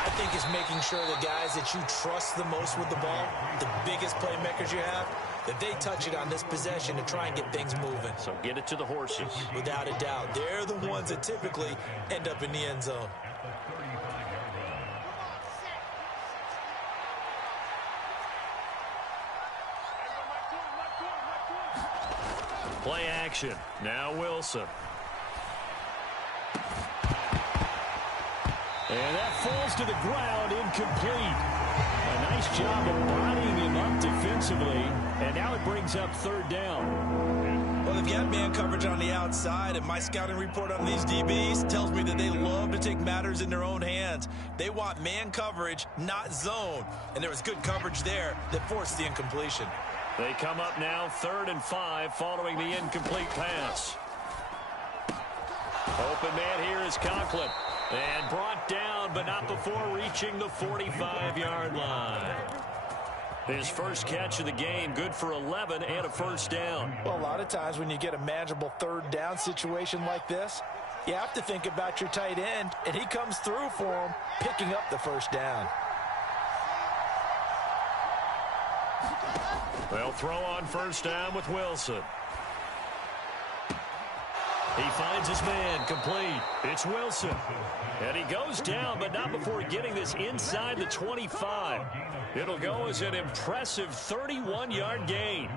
I think it's making sure the guys that you trust the most with the ball, the biggest playmakers you have, that they touch it on this possession to try and get things moving. So get it to the horses. Without a doubt. They're the ones that typically end up in the end zone. Play action. Now Wilson. And that falls to the ground, incomplete. A nice job of bodying him up defensively. And now it brings up 3rd down. Well, they've got man coverage on the outside, and my scouting report on these DBs tells me that they love to take matters in their own hands. They want man coverage, not zone. And there was good coverage there that forced the incompletion. They come up now 3rd and 5 following the incomplete pass. Open man here is Conklin. And brought down, but not before reaching the 45-yard line. His first catch of the game, good for 11 and a 1st down. Well, a lot of times when you get a manageable 3rd down situation like this, you have to think about your tight end, and he comes through for him, picking up the 1st down. They'll throw on 1st down with Wilson. He finds his man, complete. It's Wilson. And he goes down, but not before getting this inside the 25. It'll go as an impressive 31-yard gain.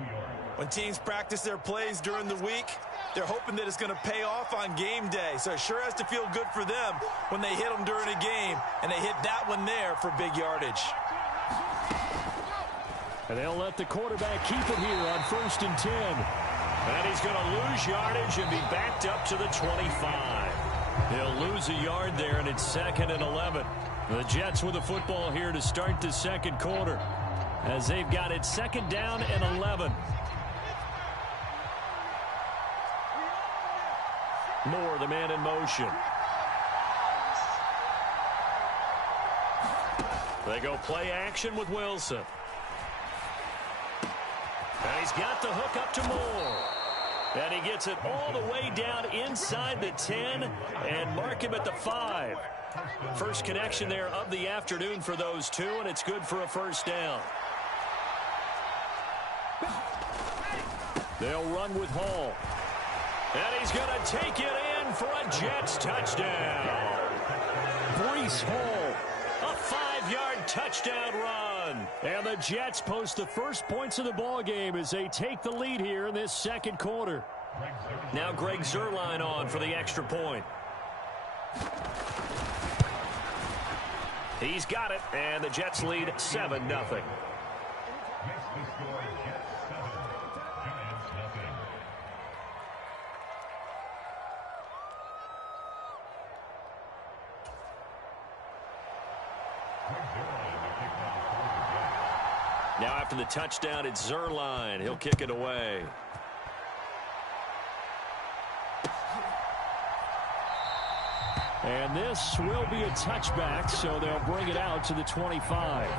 When teams practice their plays during the week, they're hoping that it's going to pay off on game day. So it sure has to feel good for them when they hit them during a game, and they hit that one there for big yardage. And they'll let the quarterback keep it here on 1st and 10. And he's going to lose yardage and be backed up to the 25. He'll lose a yard there, and it's 2nd and 11. The Jets with the football here to start the second quarter, as they've got it 2nd down and 11. Moore, the man in motion. They go play action with Wilson. And he's got the hook up to Moore. And he gets it all the way down inside the 10 and mark him at the 5. First connection there of the afternoon for those two, and it's good for a first down. They'll run with Hall. And he's going to take it in for a Jets touchdown. Breece Hall, a 5-yard touchdown run. And the Jets post the first points of the ball game as they take the lead here in this second quarter. Now Greg Zuerlein on for the extra point. He's got it, and the Jets lead 7-0. Now after the touchdown, it's Zuerlein. He'll kick it away. And this will be a touchback, so they'll bring it out to the 25.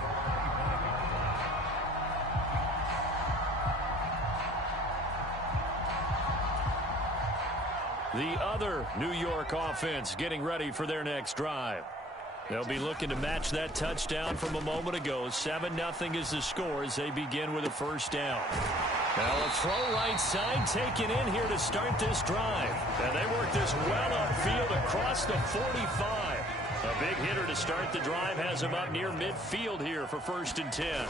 The other New York offense getting ready for their next drive. They'll be looking to match that touchdown from a moment ago. 7-0 is the score as they begin with a first down. Now a throw right side taken in here to start this drive. And they work this well upfield across the 45. A big hitter to start the drive has him up near midfield here for 1st and 10.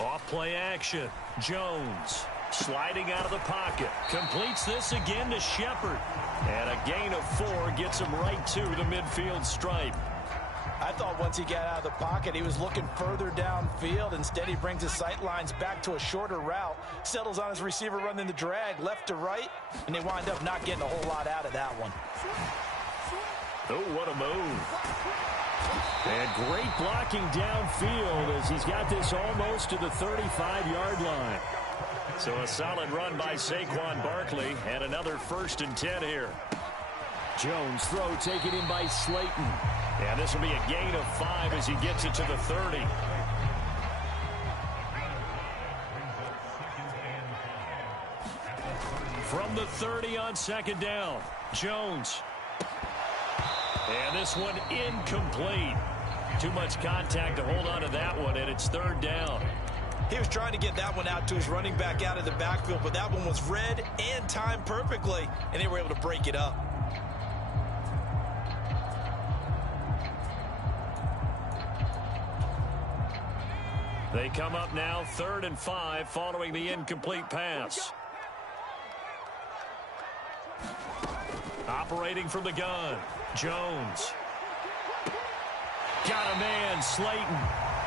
Off play action. Jones sliding out of the pocket. Completes this again to Shepard. And a gain of 4 gets him right to the midfield stripe. I thought once he got out of the pocket, he was looking further downfield. Instead, he brings his sight lines back to a shorter route, settles on his receiver running the drag left to right, and they wind up not getting a whole lot out of that one. Oh, what a move. And great blocking downfield as he's got this almost to the 35-yard line. So a solid run by Saquon Barkley, and another 1st and 10 here. Jones throw taken in by Slayton. And this will be a gain of 5 as he gets it to the 30. From the 30 on 2nd down, Jones. And this one incomplete. Too much contact to hold on to that one, and it's 3rd down. He was trying to get that one out to his running back out of the backfield, but that one was read and timed perfectly, and they were able to break it up. They come up now 3rd and 5 following the incomplete pass. Operating from the gun, Jones. Got a man, Slayton.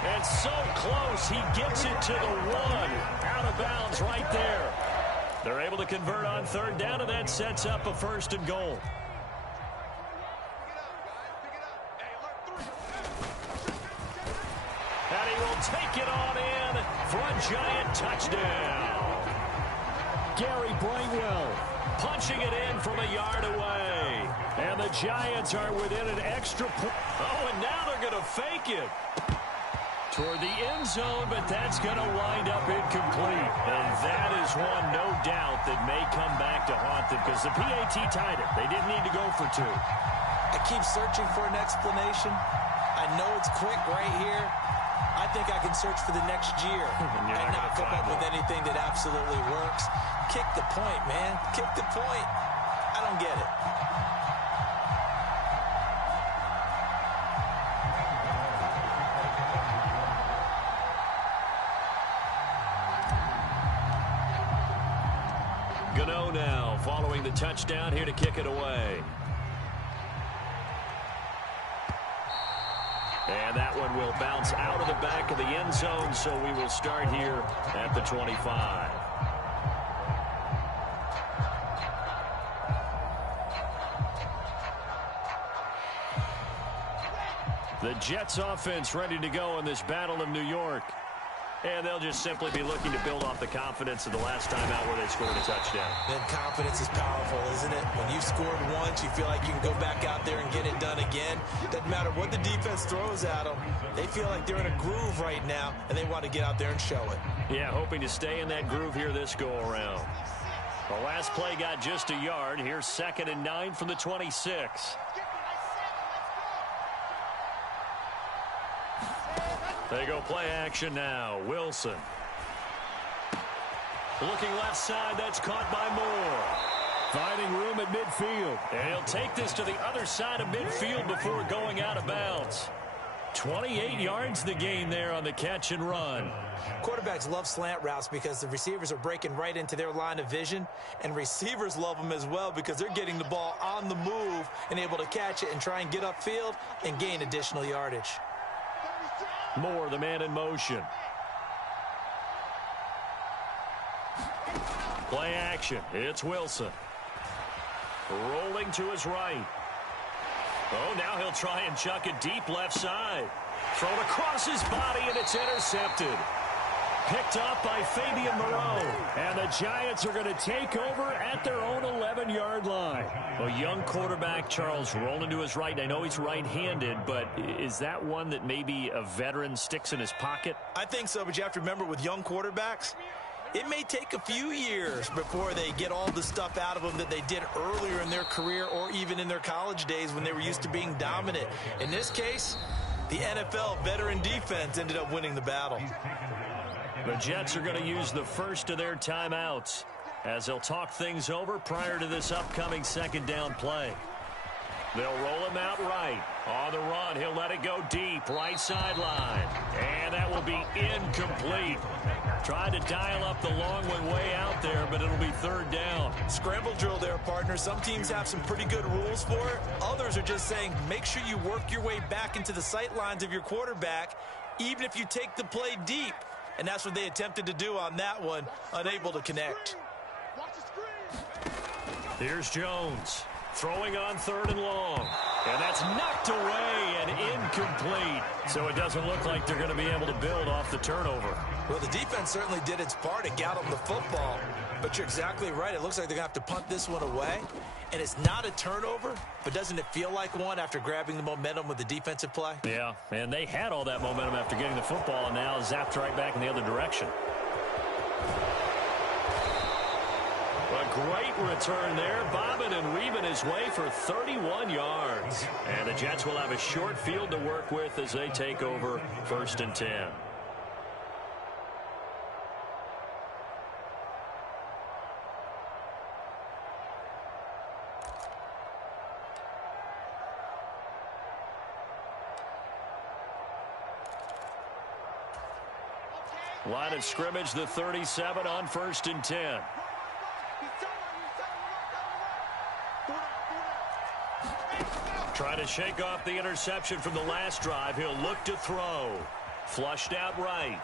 And so close, he gets it to the 1. Out of bounds right there. They're able to convert on 3rd down, and that sets up a 1st and goal. And he will take it on in for a giant touchdown. Gary Brightwell punching it in from a yard away. And the Giants are within an extra point. Oh, and now they're going to fake it toward the end zone, but that's going to wind up incomplete. And that is one, no doubt, that may come back to haunt them because the PAT tied it. They didn't need to go for 2. I keep searching for an explanation. I know it's quick right here. I think I can search for the next year and not come up with anything that absolutely works. Kick the point, man. Kick the point. I don't get it. following the touchdown here to kick it away. And that one will bounce out of the back of the end zone, so we will start here at the 25. The Jets offense ready to go in this Battle of New York. And they'll just simply be looking to build off the confidence of the last time out where they scored a touchdown. Then confidence is powerful, isn't it? When you scored once, you feel like you can go back out there and get it done again. Doesn't matter what the defense throws at them. They feel like they're in a groove right now, and they want to get out there and show it. Yeah, hoping to stay in that groove here this go-around. The last play got just a yard. Here's 2nd and 9 from the 26. They go play action now. Wilson. Looking left side. That's caught by Moore. Finding room at midfield. And he'll take this to the other side of midfield before going out of bounds. 28 yards the gain there on the catch and run. Quarterbacks love slant routes because the receivers are breaking right into their line of vision, and receivers love them as well because they're getting the ball on the move and able to catch it and try and get upfield and gain additional yardage. Moore, the man in motion. Play action. It's Wilson. Rolling to his right. Oh, now he'll try and chuck it deep left side. Thrown across his body, and it's intercepted. Picked up by Fabian Moreau. And the Giants are going to take over at their own 11-yard line. A young quarterback, Charles, rolling to his right. I know he's right-handed, but is that one that maybe a veteran sticks in his pocket? I think so, but you have to remember with young quarterbacks, it may take a few years before they get all the stuff out of them that they did earlier in their career or even in their college days when they were used to being dominant. In this case, the NFL veteran defense ended up winning the battle. The Jets are going to use the first of their timeouts as they'll talk things over prior to this upcoming 2nd down play. They'll roll him out right. On the run, he'll let it go deep, right sideline. And that will be incomplete. Tried to dial up the long one way out there, but it'll be 3rd down. Scramble drill there, partner. Some teams have some pretty good rules for it. Others are just saying make sure you work your way back into the sight lines of your quarterback, even if you take the play deep. And that's what they attempted to do on that one, unable to connect. Here's Jones. Throwing on 3rd and long. And that's knocked away and incomplete. So it doesn't look like they're going to be able to build off the turnover. Well, the defense certainly did its part to get them the football. But you're exactly right. It looks like they're going to have to punt this one away. And it's not a turnover, but doesn't it feel like one after grabbing the momentum with the defensive play? Yeah, and they had all that momentum after getting the football and now zapped right back in the other direction. A great return there, bobbing and weaving his way for 31 yards. And the Jets will have a short field to work with as they take over 1st and 10. Line of scrimmage, the 37 on 1st and 10. Trying to shake off the interception from the last drive. He'll look to throw. Flushed out right.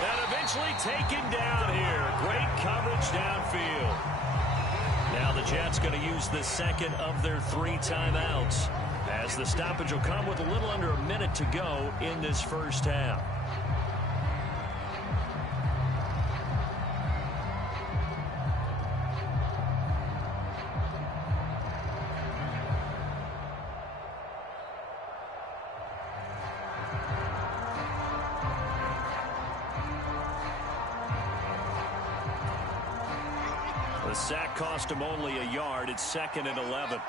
And eventually taken down here. Great coverage downfield. Now the Jets going to use the 2nd of their 3 timeouts, as the stoppage will come with a little under a minute to go in this 1st half. The sack cost him only a yard. It's 2nd and 11.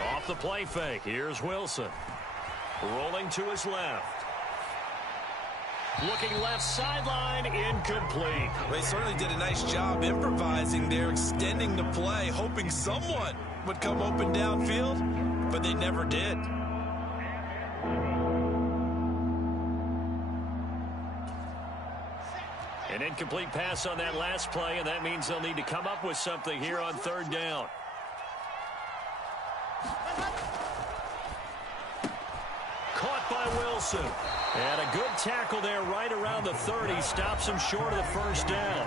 Off the play fake. Here's Wilson. Rolling to his left. Looking left sideline, incomplete. They certainly did a nice job improvising there, extending the play, hoping someone would come open downfield, but they never did. An incomplete pass on that last play, and that means they'll need to come up with something here on third down. Caught by Wilson. And a good tackle there right around the 30. Stops him short of the first down.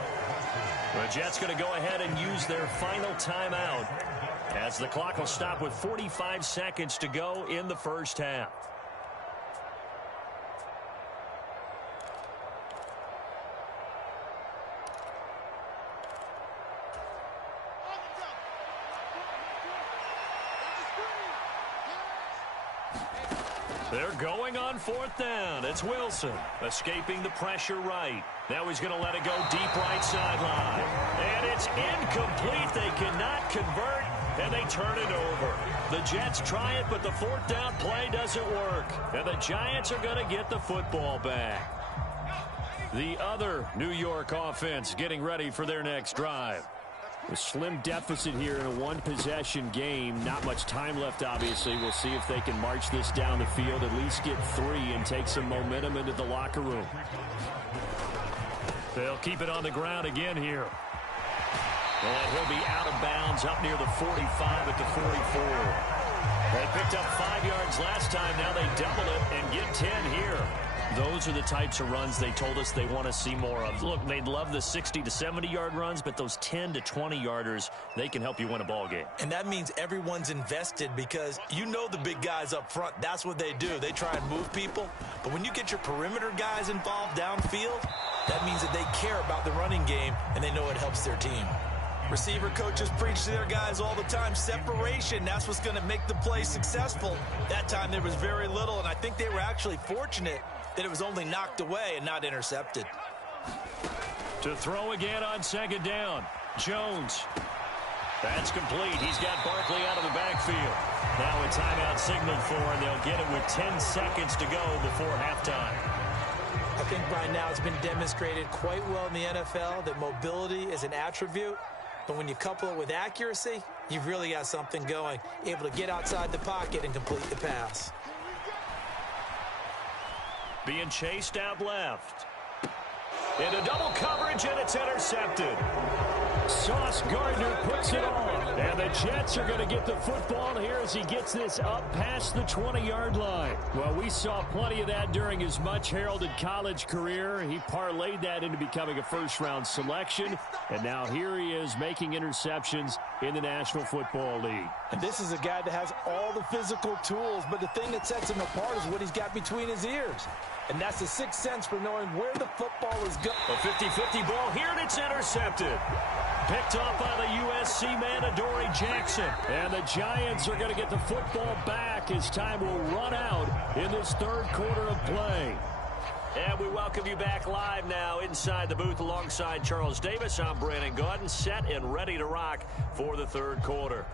The Jets going to go ahead and use their final timeout as the clock will stop with 45 seconds to go in the first half. They're going on fourth down. It's Wilson escaping the pressure right. Now he's going to let it go deep right sideline. And it's incomplete. They cannot convert, and they turn it over. The Jets try it, but the fourth down play doesn't work. And the Giants are going to get the football back. The other New York offense getting ready for their next drive. A slim deficit here in a one-possession game. Not much time left, obviously. We'll see if they can march this down the field, at least get 3, and take some momentum into the locker room. They'll keep it on the ground again here. And he'll be out of bounds up near the 45 at the 44. They picked up 5 yards last time. Now they double it and get 10 here. Those are the types of runs they told us they want to see more of. Look, they'd love the 60 to 70-yard runs, but those 10 to 20-yarders, they can help you win a ball game. And that means everyone's invested because you know the big guys up front, that's what they do. They try and move people. But when you get your perimeter guys involved downfield, that means that they care about the running game and they know it helps their team. Receiver coaches preach to their guys all the time. Separation, that's what's going to make the play successful. That time there was very little, and I think they were actually fortunate that it was only knocked away and not intercepted. To throw again on second down. Jones. That's complete. He's got Barkley out of the backfield. Now a timeout signaled for, and they'll get it with 10 seconds to go before halftime. I think by now it's been demonstrated quite well in the NFL that mobility is an attribute. But when you couple it with accuracy, you've really got something going. Able to get outside the pocket and complete the pass. Being chased out left. Into double coverage, and it's intercepted. Sauce Gardner puts it on. And the Jets are going to get the football here as he gets this up past the 20-yard line. Well, we saw plenty of that during his much-heralded college career. He parlayed that into becoming a first-round selection. And now here he is making interceptions in the National Football League. And this is a guy that has all the physical tools, but the thing that sets him apart is what he's got between his ears. And that's the sixth sense for knowing where the football is going. A 50-50 ball here, and it's intercepted. Picked off by the USC man, Adoree Jackson. And the Giants are going to get the football back as time will run out in this third quarter of play. And we welcome you back live now inside the booth alongside Charles Davis. I'm Brandon Gaudin, set and ready to rock for the third quarter.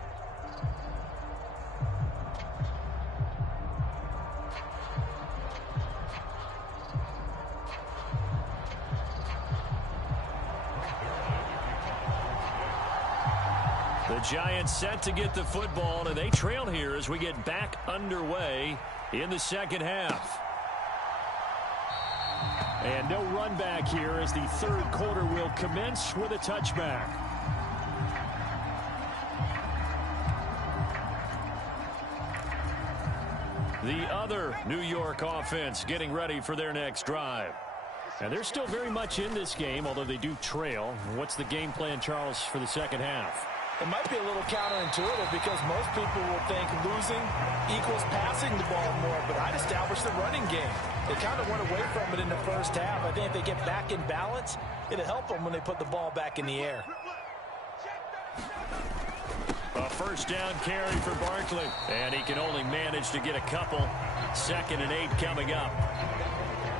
The Giants set to get the football, and they trail here as we get back underway in the second half. And no run back here as the third quarter will commence with a touchback. The other New York offense getting ready for their next drive. And they're still very much in this game, although they do trail. What's the game plan, Charles, for the second half? It might be a little counterintuitive because most people will think losing equals passing the ball more, but I'd establish the running game. They kind of went away from it in the first half. I think if they get back in balance, it'll help them when they put the ball back in the air. A first down carry for Barkley, and he can only manage to get a couple. 2nd and 8 coming up.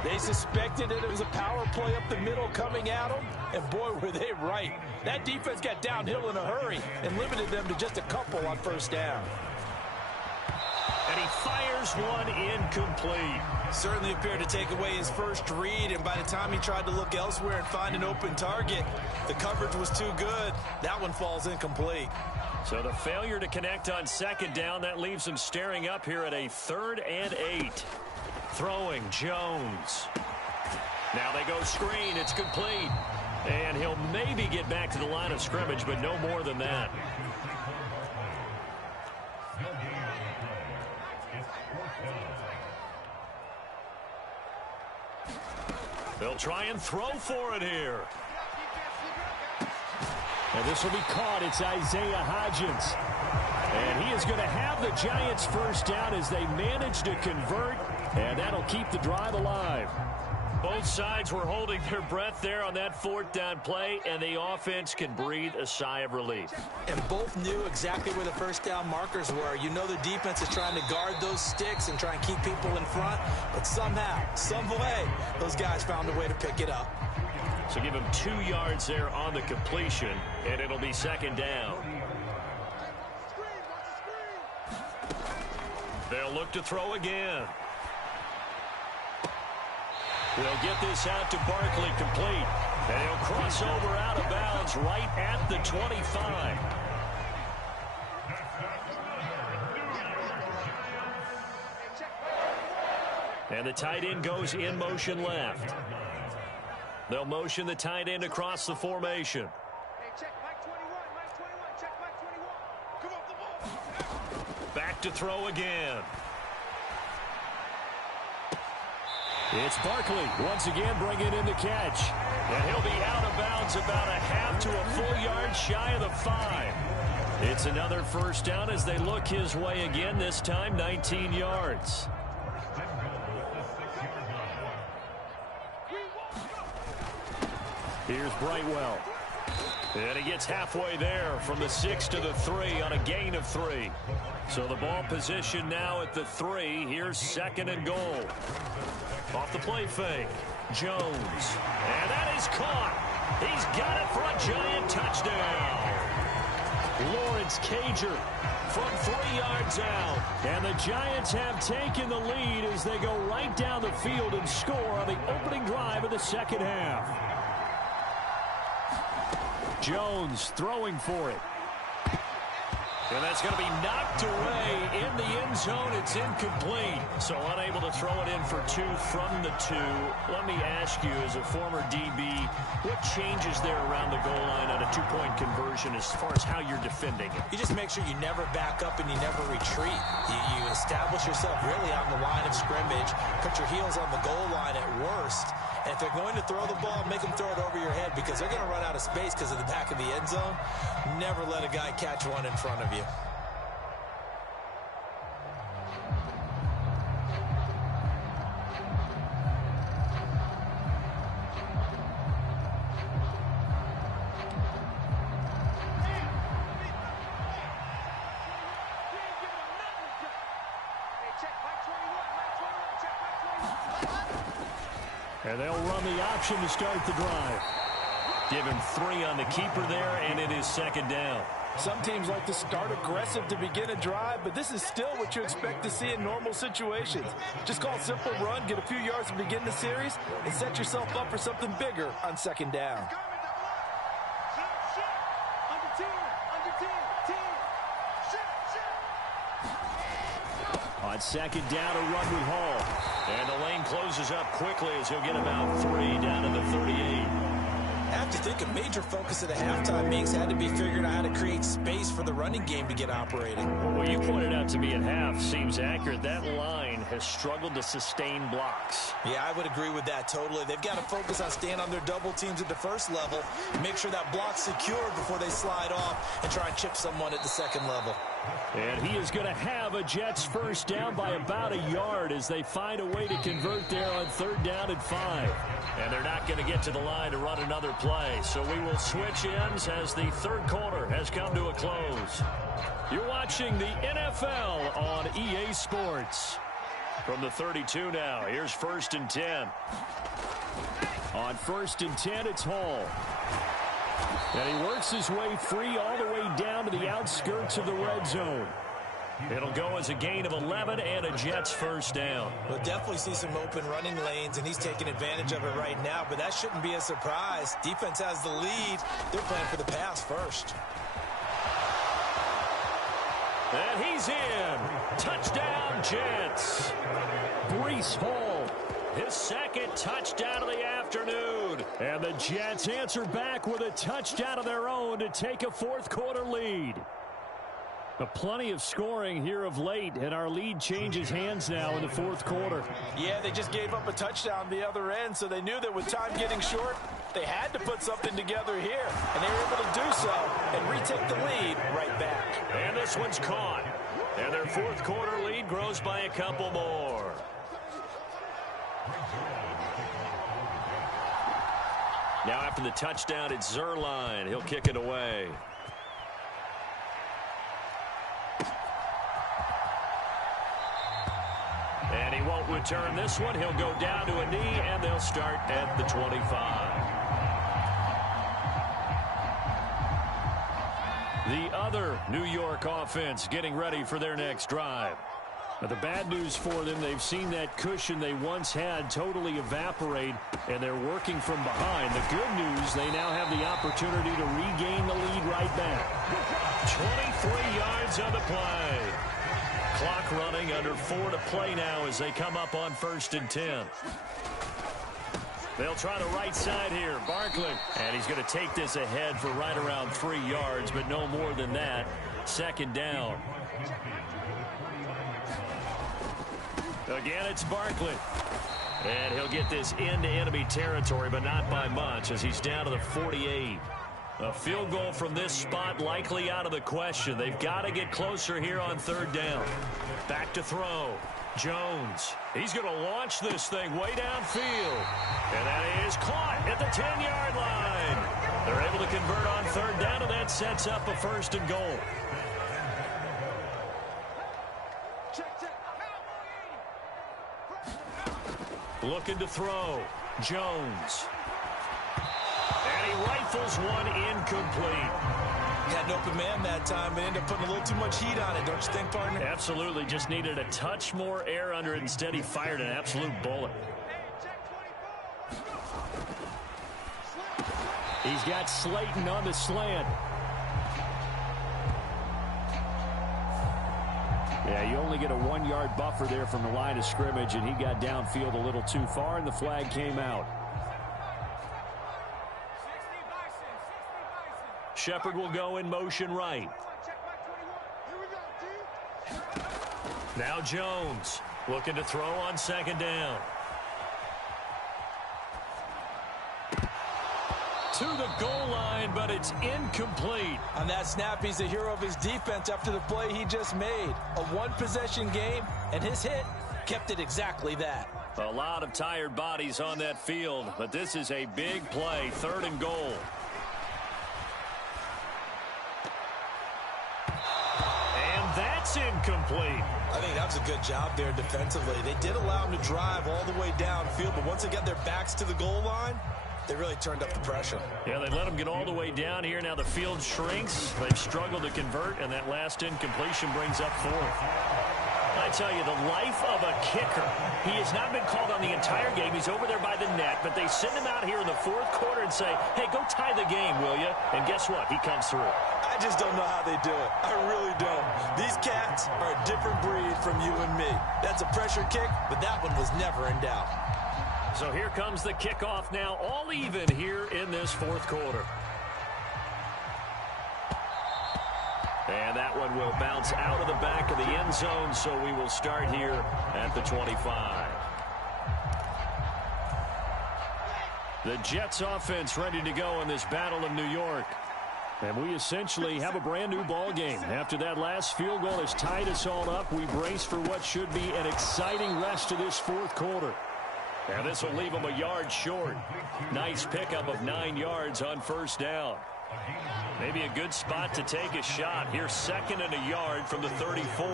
They suspected that it was a power play up the middle coming at them, and boy, were they right. That defense got downhill in a hurry and limited them to just a couple on first down. And he he fires one incomplete. Certainly appeared to take away his first read, and by the time he tried to look elsewhere and find an open target, the coverage was too good. That one falls incomplete. So the failure to connect on second down, that leaves him staring up here at a 3rd and 8. Throwing, Jones. Now they go screen. It's complete. And he'll maybe get back to the line of scrimmage, but no more than that. They'll try and throw for it here. And this will be caught. It's Isaiah Hodgins. And he is going to have the Giants first down as they manage to convert. And that'll keep the drive alive. Both sides were holding their breath there on that 4th down play, and the offense can breathe a sigh of relief. And both knew exactly where the first down markers were. You know the defense is trying to guard those sticks and try and keep people in front, but somehow, some way, those guys found a way to pick it up. So give him 2 yards there on the completion, and it'll be 2nd down. They'll look to throw again. They'll get this out to Barkley, complete. And he'll cross over out of bounds right at the 25. And the tight end goes in motion left. They'll motion the tight end across the formation. Back to throw again. It's Barkley once again bringing in the catch. And he'll be out of bounds about a half to a full yard shy of the 5. It's another first down as they look his way again, this time 19 yards. Here's Brightwell. And he gets halfway there from the 6 to the 3 on a gain of 3. So the ball position now at the 3. Here's 2nd and goal. Off the play fake. Jones. And that is caught. He's got it for a Giant touchdown. Lawrence Cager from 3 yards out. And the Giants have taken the lead as they go right down the field and score on the opening drive of the second half. Jones throwing for it. And that's going to be knocked away in the end zone. It's incomplete. So unable to throw it in for 2 from the 2. Let me ask you, as a former DB, what changes there around the goal line on a 2-point conversion as far as how you're defending it? You just make sure you never back up and you never retreat. You establish yourself really on the line of scrimmage, put your heels on the goal line at worst. And if they're going to throw the ball, make them throw it over your head because they're going to run out of space because of the back of the end zone. Never let a guy catch one in front of you. And they'll run the option to start the drive. Give him 3 on the keeper there, and it is 2nd down. Some teams like to start aggressive to begin a drive, but this is still what you expect to see in normal situations. Just call simple run, get a few yards to begin the series, and set yourself up for something bigger on 2nd down. On 2nd down, a run with Hall. And the lane closes up quickly as he'll get about 3 down to the 38. I have to think a major focus of the halftime meetings had to be figuring out how to create space for the running game to get operating. Well, you pointed out to me at half seems accurate. That line has struggled to sustain blocks. Yeah, I would agree with that totally. They've got to focus on staying on their double teams at the first level, make sure that block's secured before they slide off and try and chip someone at the second level. And he is going to have a Jets first down by about a yard as they find a way to convert there on 3rd down and 5. And they're not going to get to the line to run another play. So we will switch ends as the 3rd quarter has come to a close. You're watching the NFL on EA Sports. From the 32 now, here's 1st and 10. On 1st and 10, it's Hall. And he works his way free all the way down to the outskirts of the red zone. It'll go as a gain of 11 and a Jets first down. We'll definitely see some open running lanes, and he's taking advantage of it right now, but that shouldn't be a surprise. Defense has the lead. They're playing for the pass first. And he's in. Touchdown, Jets. Breece Hall, his second touchdown of the afternoon. And the Jets answer back with a touchdown of their own to take a fourth-quarter lead. But plenty of scoring here of late, and our lead changes hands now in the fourth quarter. Yeah, they just gave up a touchdown the other end, so they knew that with time getting short, they had to put something together here, and they were able to do so and retake the lead right back. And this one's caught. And their fourth quarter lead grows by a couple more. Now after the touchdown, it's Zerline. He'll kick it away. And he won't return this one. He'll go down to a knee, and they'll start at the 25. The other New York offense getting ready for their next drive. But the bad news for them, they've seen that cushion they once had totally evaporate, and they're working from behind. The good news, they now have the opportunity to regain the lead right back. 23 yards on the play. Clock running, under 4 to play now as they come up on 1st and 10. They'll try the right side here. Barkley. And he's going to take this ahead for right around 3 yards, but no more than that. Second down. Again, it's Barkley. And he'll get this into enemy territory, but not by much as he's down to the 48. A field goal from this spot likely out of the question. They've got to get closer here on 3rd down. Back to throw. Jones. He's going to launch this thing way downfield. And that is caught at the 10-yard line. They're able to convert on 3rd down, and that sets up a 1st and goal. Looking to throw. Jones. And he rifles one incomplete. Had an open man that time, but ended up putting a little too much heat on it, don't you think, partner? Absolutely. Just needed a touch more air under it. Instead, he fired an absolute bullet. He's got Slayton on the slant. Yeah, you only get a 1-yard buffer there from the line of scrimmage, and he got downfield a little too far, and the flag came out. Shepard will go in motion right. Now Jones looking to throw on 2nd down. To the goal line, but it's incomplete. On that snap, he's the hero of his defense after the play he just made. A one-possession game, and his hit kept it exactly that. A lot of tired bodies on that field, but this is a big play. 3rd and goal. That's incomplete. I think that was a good job there defensively. They did allow him to drive all the way downfield, but once they got their backs to the goal line, they really turned up the pressure. Yeah, they let him get all the way down here. Now the field shrinks. They've struggled to convert, and that last incompletion brings up 4th. I tell you, the life of a kicker. He has not been called on the entire game. He's over there by the net, but they send him out here in the 4th quarter and say, hey, go tie the game, will you? And guess what? He comes through. I just don't know how they do it. I really don't. These cats are a different breed from you and me. That's a pressure kick, but that one was never in doubt. So here comes the kickoff now, all even here in this 4th quarter. And that one will bounce out of the back of the end zone, so we will start here at the 25. The Jets offense ready to go in this battle of New York. And we essentially have a brand new ball game. After that last field goal has tied us all up, we brace for what should be an exciting rest of this 4th quarter. And this will leave them a yard short. Nice pickup of 9 yards on 1st down. Maybe a good spot to take a shot. Here's 2nd and a yard from the 34.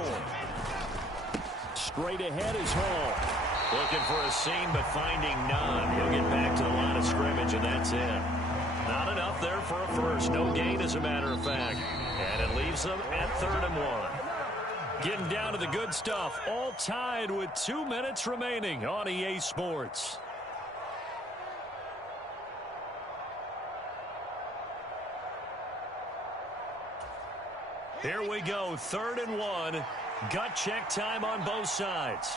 Straight ahead is Hall. Looking for a seam, but finding none. He'll get back to the line of scrimmage, and that's it. Not enough there for a first. No gain, as a matter of fact. And it leaves them at 3rd and 1. Getting down to the good stuff. All tied with 2 minutes remaining on EA Sports. Here we go, 3rd and 1. Gut check time on both sides.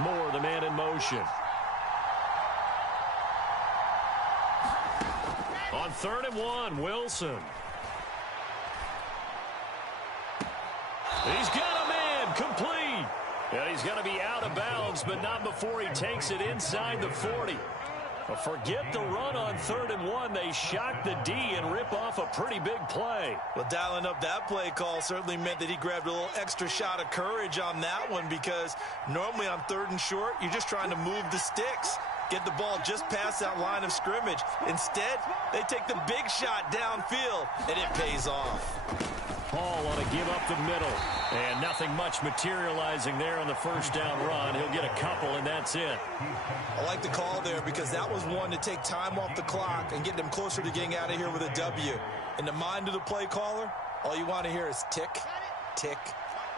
Moore, the man in motion. On 3rd and 1, Wilson. He's got a man, complete. And he's going to be out of bounds, but not before he takes it inside the 40. But forget the run on 3rd and 1. They shock the D and rip off a pretty big play. Well, dialing up that play call certainly meant that he grabbed a little extra shot of courage on that one, because normally on 3rd and short, you're just trying to move the sticks, get the ball just past that line of scrimmage. Instead, they take the big shot downfield, and it pays off. Hall want to give up the middle, and nothing much materializing there on the first down run. He'll get a couple, and that's it. I like the call there, because that was one to take time off the clock and get them closer to getting out of here with a W. In the mind of the play caller, all you want to hear is tick, tick,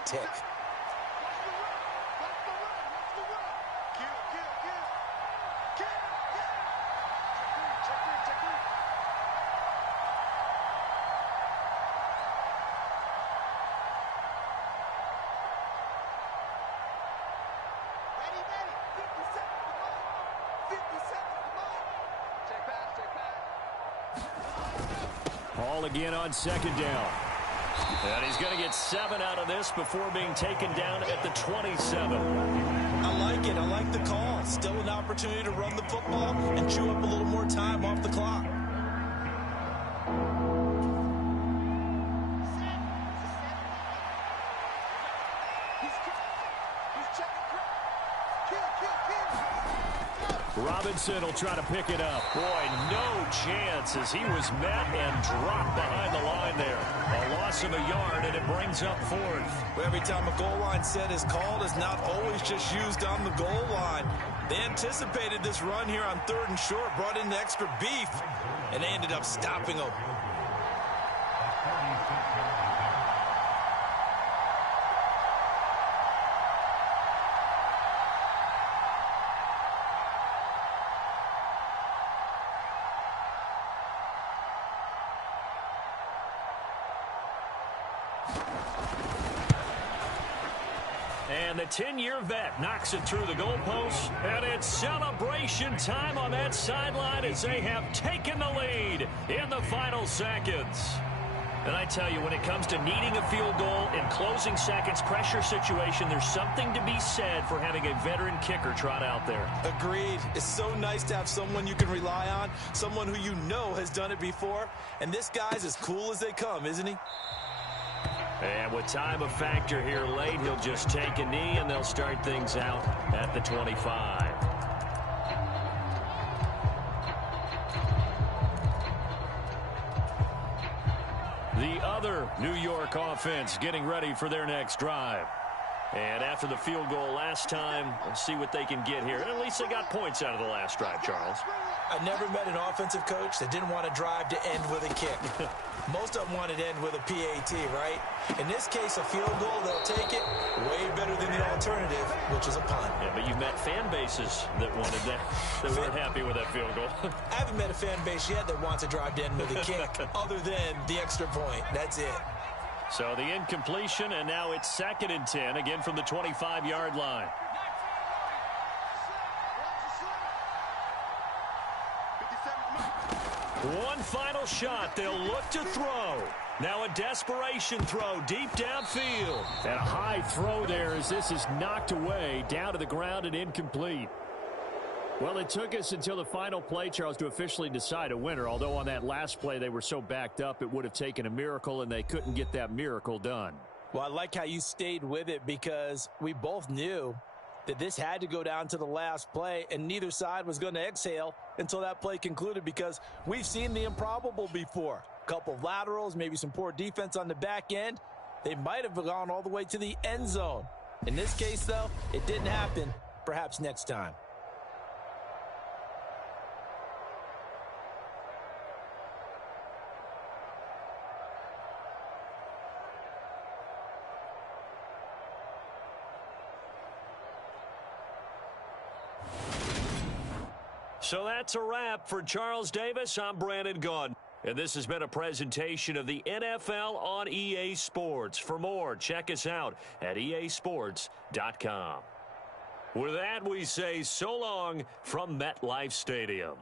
tick. Hall again on 2nd down. And he's going to get 7 out of this before being taken down at the 27. I like it. I like the call. Still an opportunity to run the football and chew up a little more time off the clock. Robinson will try to pick it up. Boy, no chance as he was met and dropped behind the line there. A loss of a yard, and it brings up 4th. Every time a goal line set is called, it's not always just used on the goal line. They anticipated this run here on 3rd and short, brought in the extra beef, and they ended up stopping him. And the 10-year vet knocks it through the goalpost. And it's celebration time on that sideline as they have taken the lead in the final seconds. And I tell you, when it comes to needing a field goal in closing seconds pressure situation, there's something to be said for having a veteran kicker trot out there. Agreed. It's so nice to have someone you can rely on, someone who you know has done it before. And this guy's as cool as they come, isn't he? And with time a factor here late, he'll just take a knee, and they'll start things out at the 25. The other New York offense getting ready for their next drive. And after the field goal last time, let's see what they can get here. And at least they got points out of the last drive, Charles. I never met an offensive coach that didn't want to drive to end with a kick. Most of them wanted to end with a PAT, right? In this case, a field goal, they'll take it way better than the alternative, which is a punt. Yeah, but you've met fan bases that wanted that, that weren't happy with that field goal. I haven't met a fan base yet that wants to drive to end with a kick, other than the extra point. That's it. So the incompletion, and now it's 2nd and 10, again from the 25-yard line. One final shot. They'll look to throw. Now a desperation throw deep downfield. And a high throw there as this is knocked away down to the ground and incomplete. Well, it took us until the final play, Charles, to officially decide a winner. Although on that last play they were so backed up it would have taken a miracle, and they couldn't get that miracle done. Well, I like how you stayed with it, because we both knew that this had to go down to the last play, and neither side was going to exhale until that play concluded, because we've seen the improbable before. A couple of laterals, maybe some poor defense on the back end. They might have gone all the way to the end zone. In this case, though, it didn't happen. Perhaps next time. So that's a wrap for Charles Davis. I'm Brandon Gaudin. And this has been a presentation of the NFL on EA Sports. For more, check us out at easports.com. With that, we say so long from MetLife Stadium.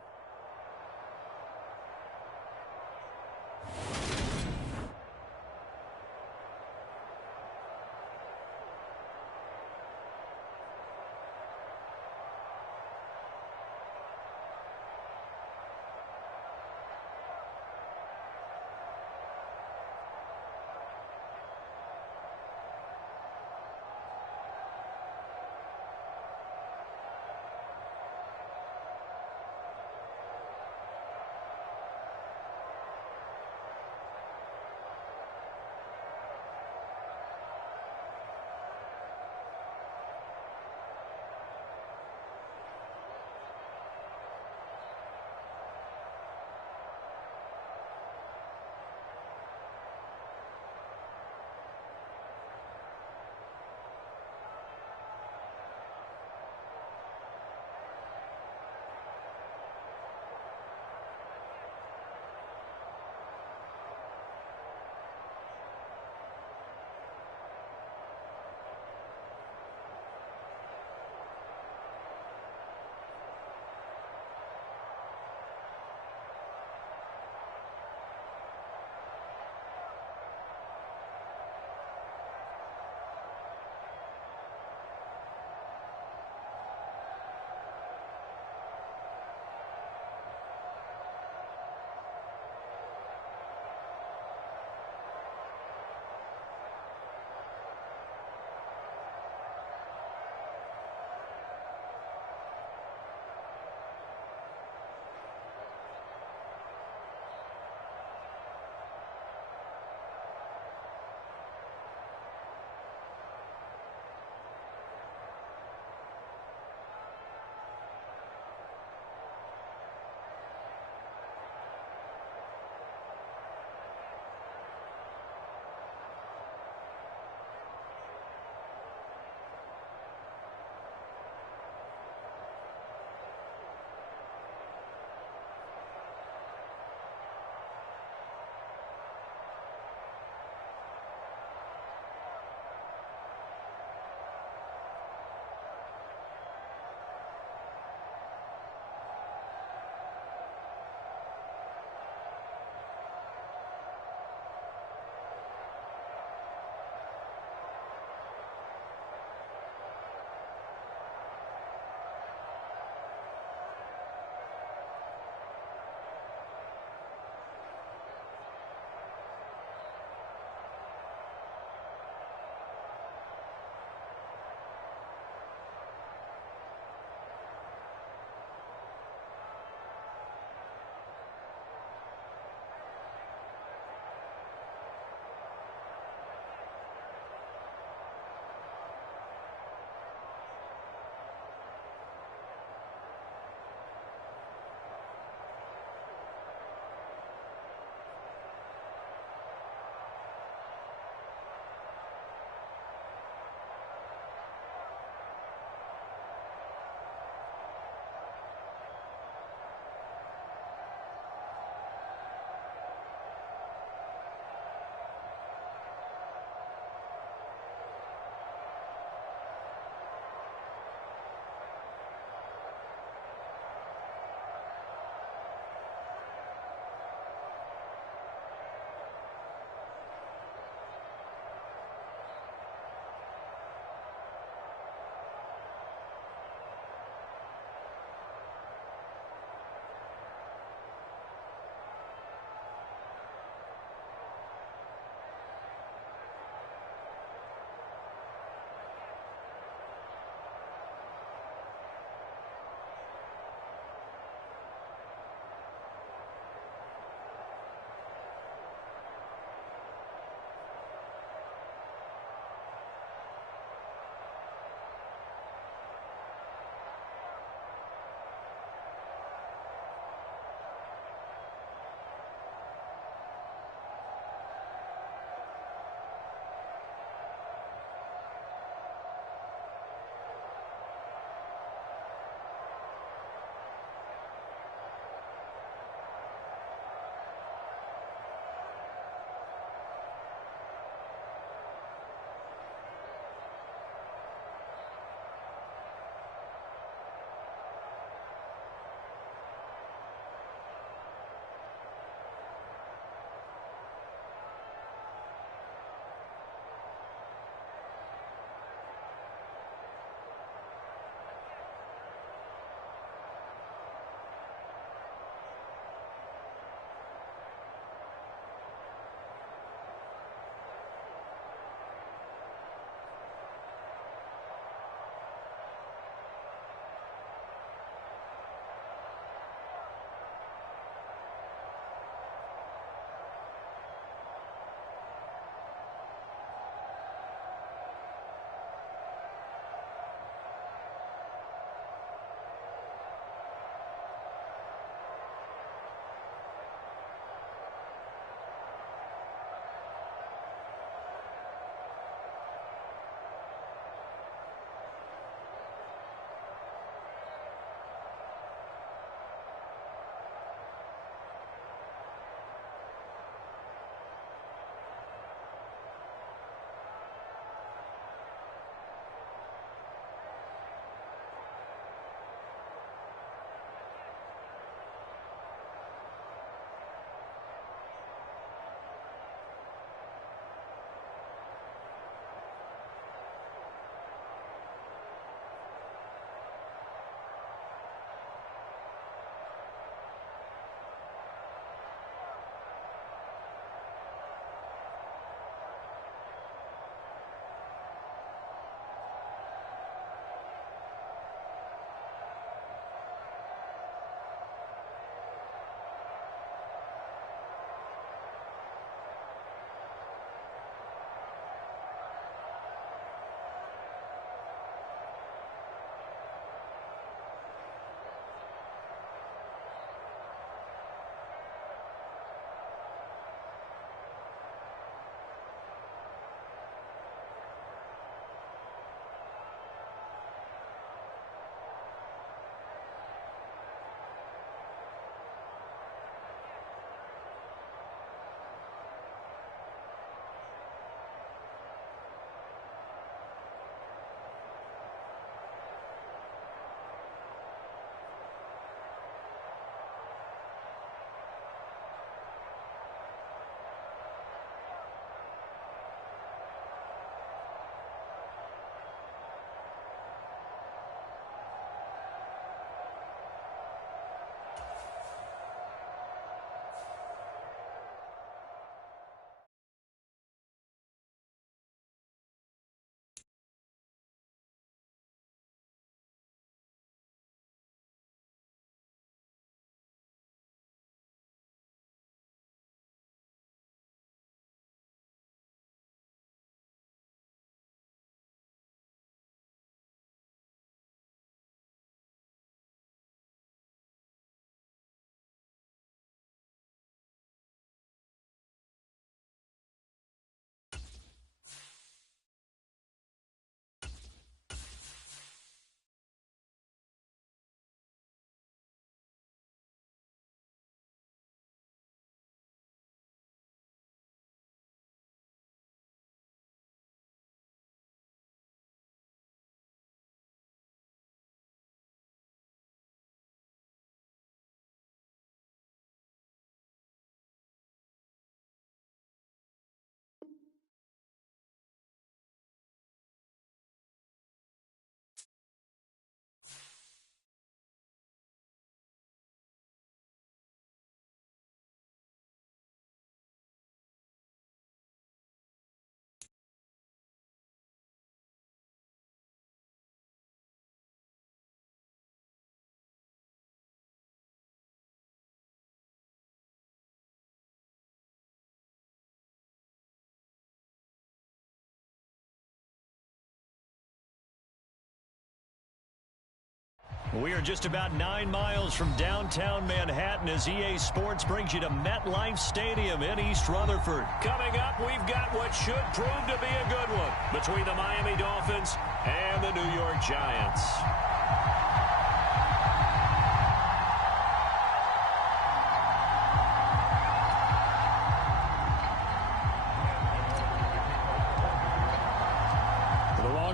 We are just about 9 miles from downtown Manhattan as EA Sports brings you to MetLife Stadium in East Rutherford. Coming up, we've got what should prove to be a good one between the Miami Dolphins and the New York Giants.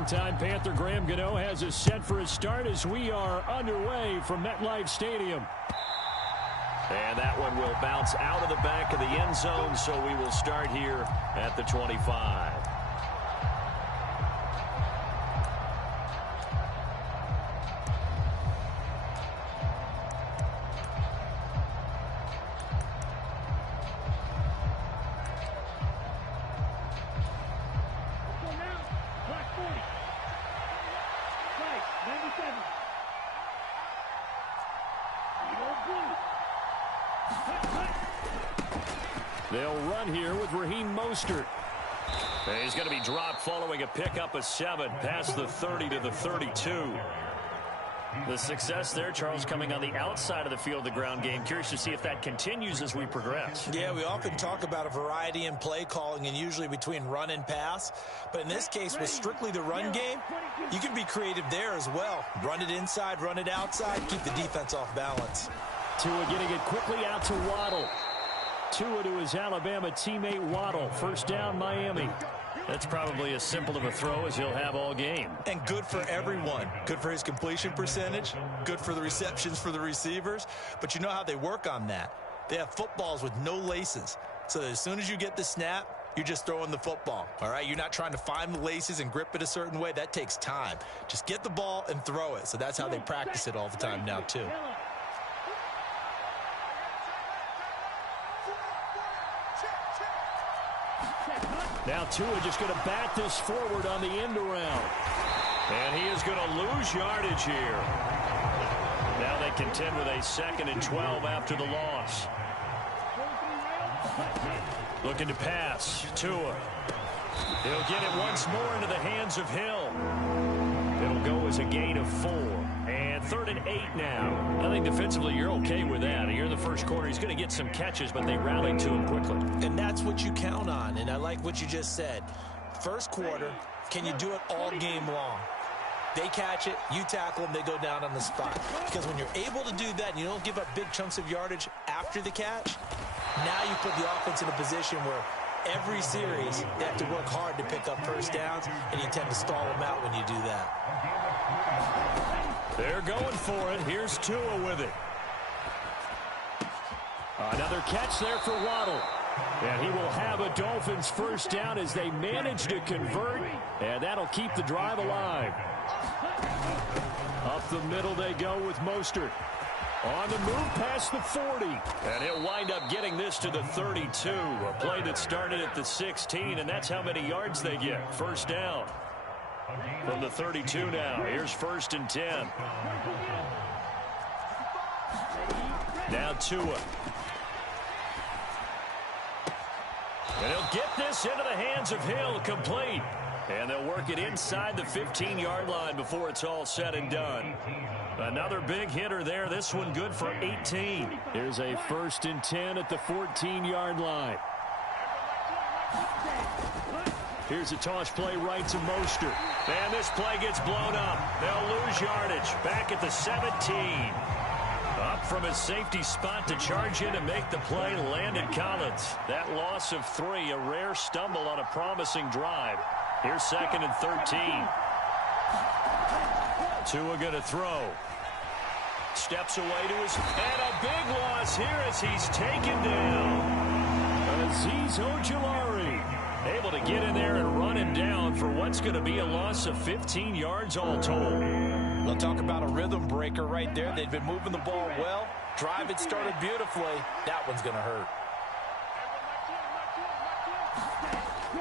Time Panther Graham Gano has us set for a start as we are underway from MetLife Stadium. And that one will bounce out of the back of the end zone, so we will start here at the 25. They'll run here with Raheem Mostert. And he's going to be dropped following a pickup of 7 past the 30 to the 32. The success there, Charles, coming on the outside of the field, the ground game. Curious to see if that continues as we progress. Yeah, we often talk about a variety in play calling and usually between run and pass. But in this case, with strictly the run game, you can be creative there as well. Run it inside, run it outside, keep the defense off balance. Tua getting it quickly out to Waddle. Tua to his Alabama teammate Waddle. First down, Miami. That's probably as simple of a throw as he'll have all game. And good for everyone. Good for his completion percentage. Good for the receptions for the receivers. But you know how they work on that. They have footballs with no laces. So that as soon as you get the snap, you're just throwing the football. All right? You're not trying to find the laces and grip it a certain way. That takes time. Just get the ball and throw it. So that's how they practice it all the time now, too. Now Tua just going to bat this forward on the end around. And he is going to lose yardage here. Now they contend with a 2nd and 12 after the loss. Looking to pass. Tua. He'll get it once more into the hands of Hill. It'll go as a gain of 4. And 3rd and 8 now. I think defensively you're okay with that. Here in the first quarter, he's going to get some catches, but they rallied to him quickly. And that's what you count on. And I like what you just said. First quarter, can you do it all game long? They catch it, you tackle them, they go down on the spot. Because when you're able to do that and you don't give up big chunks of yardage after the catch, now you put the offense in a position where every series they have to work hard to pick up first downs, and you tend to stall them out when you do that. They're going for it. Here's Tua with it. Another catch there for Waddle. And he will have a Dolphins first down as they manage to convert. And that'll keep the drive alive. Up the middle they go with Mostert. On the move past the 40. And he'll wind up getting this to the 32. A play that started at the 16, and that's how many yards they get. First down. From the 32 now. Here's 1st and 10. Now Tua. And he'll get this into the hands of Hill, complete. And they'll work it inside the 15-yard line before it's all said and done. Another big hitter there. This one good for 18. Here's a 1st and 10 at the 14-yard line. Here's a toss play right to Mostert. And this play gets blown up. They'll lose yardage. Back at the 17. Up from his safety spot to charge in and make the play, Landon Collins. That loss of 3, a rare stumble on a promising drive. Here's 2nd and 13. Tua going to throw. Steps away to his... And a big loss here as he's taken down. Azeez Ojulari able to get in there and run him down for what's going to be a loss of 15 yards all told. We'll talk about a rhythm breaker right there. They've been moving the ball well. Drive it started beautifully. That one's going to hurt.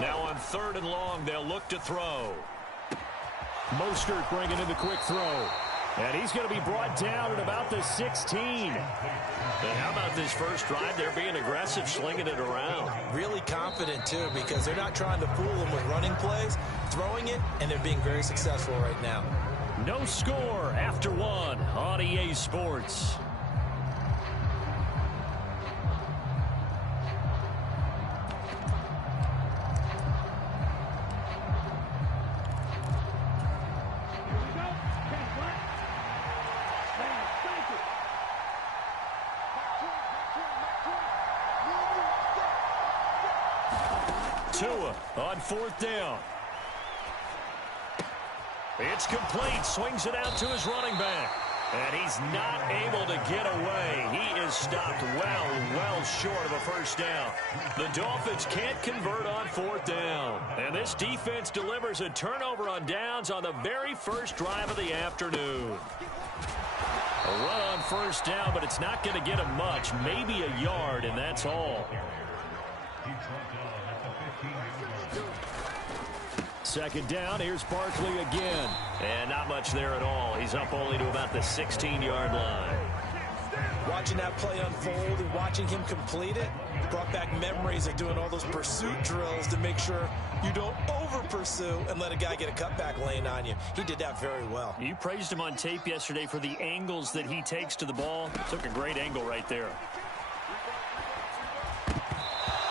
Now on 3rd and long, they'll look to throw. Mostert bringing in the quick throw. And he's going to be brought down at about the 16. And how about this first drive? They're being aggressive, slinging it around. Really confident, too, because they're not trying to fool them with running plays, throwing it, and they're being very successful right now. No score after one on EA Sports. Tua on fourth down. It's complete. Swings it out to his running back. And he's not able to get away. He is stopped well short of a first down. The Dolphins can't convert on fourth down. And this defense delivers a turnover on downs on the very first drive of the afternoon. A run on first down, but it's not going to get him much. Maybe a yard, and that's all. Second down, here's Barkley again. And not much there at all. He's up only to about the 16-yard line. Watching that play unfold and watching him complete it brought back memories of doing all those pursuit drills to make sure you don't over-pursue and let a guy get a cutback lane on you. He did that very well. You praised him on tape yesterday for the angles that he takes to the ball. Took a great angle right there.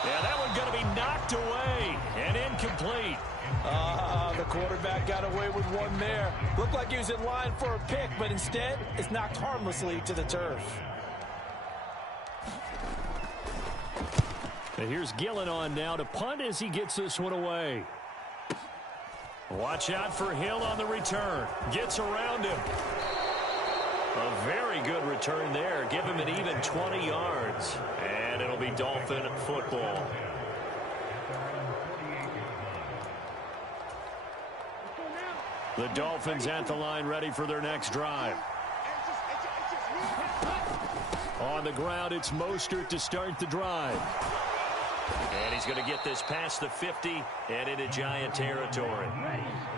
Yeah, that one going to be knocked away and incomplete. The quarterback got away with one there. Looked like he was in line for a pick, but instead it's knocked harmlessly to the turf. And here's Gillen on now to punt as he gets this one away. Watch out for Hill on the return. Gets around him. A very good return there. Give him an even 20 yards. And it'll be Dolphin football. The Dolphins at the line, ready for their next drive. On the ground, it's Mostert to start the drive. And he's going to get this past the 50 and into Giant territory.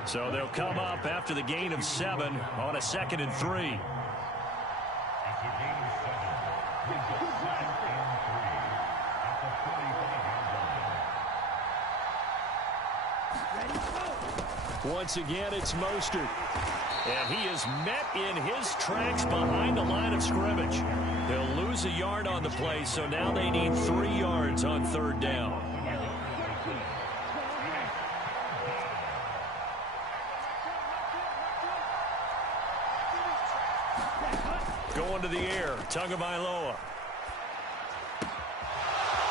So they'll come up after the gain of 7 on a 2nd and 3. Once again, it's Mostert. And he is met in his tracks behind the line of scrimmage. They'll lose a yard on the play, so now they need 3 yards on third down. Going to the air, Tagovailoa.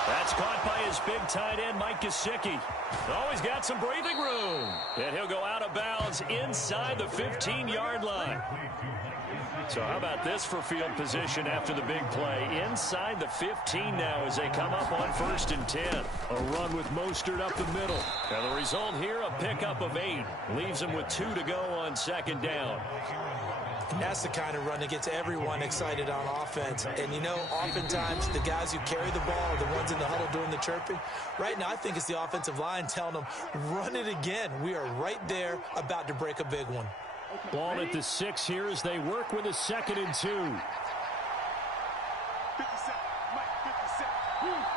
That's caught by his big tight end, Mike Gesicki. Oh, he's got some breathing room. And he'll go out of bounds inside the 15-yard line. So how about this for field position after the big play? Inside the 15 now as they come up on 1st and 10. A run with Mostert up the middle. And the result here, a pickup of 8. Leaves him with 2 to go on 2nd down. And that's the kind of run that gets everyone excited on offense. And, you know, oftentimes the guys who carry the ball are the ones in the huddle doing the chirping. Right now, I think it's the offensive line telling them, run it again. We are right there about to break a big one. Ball at the 6 here as they work with a 2nd and 2.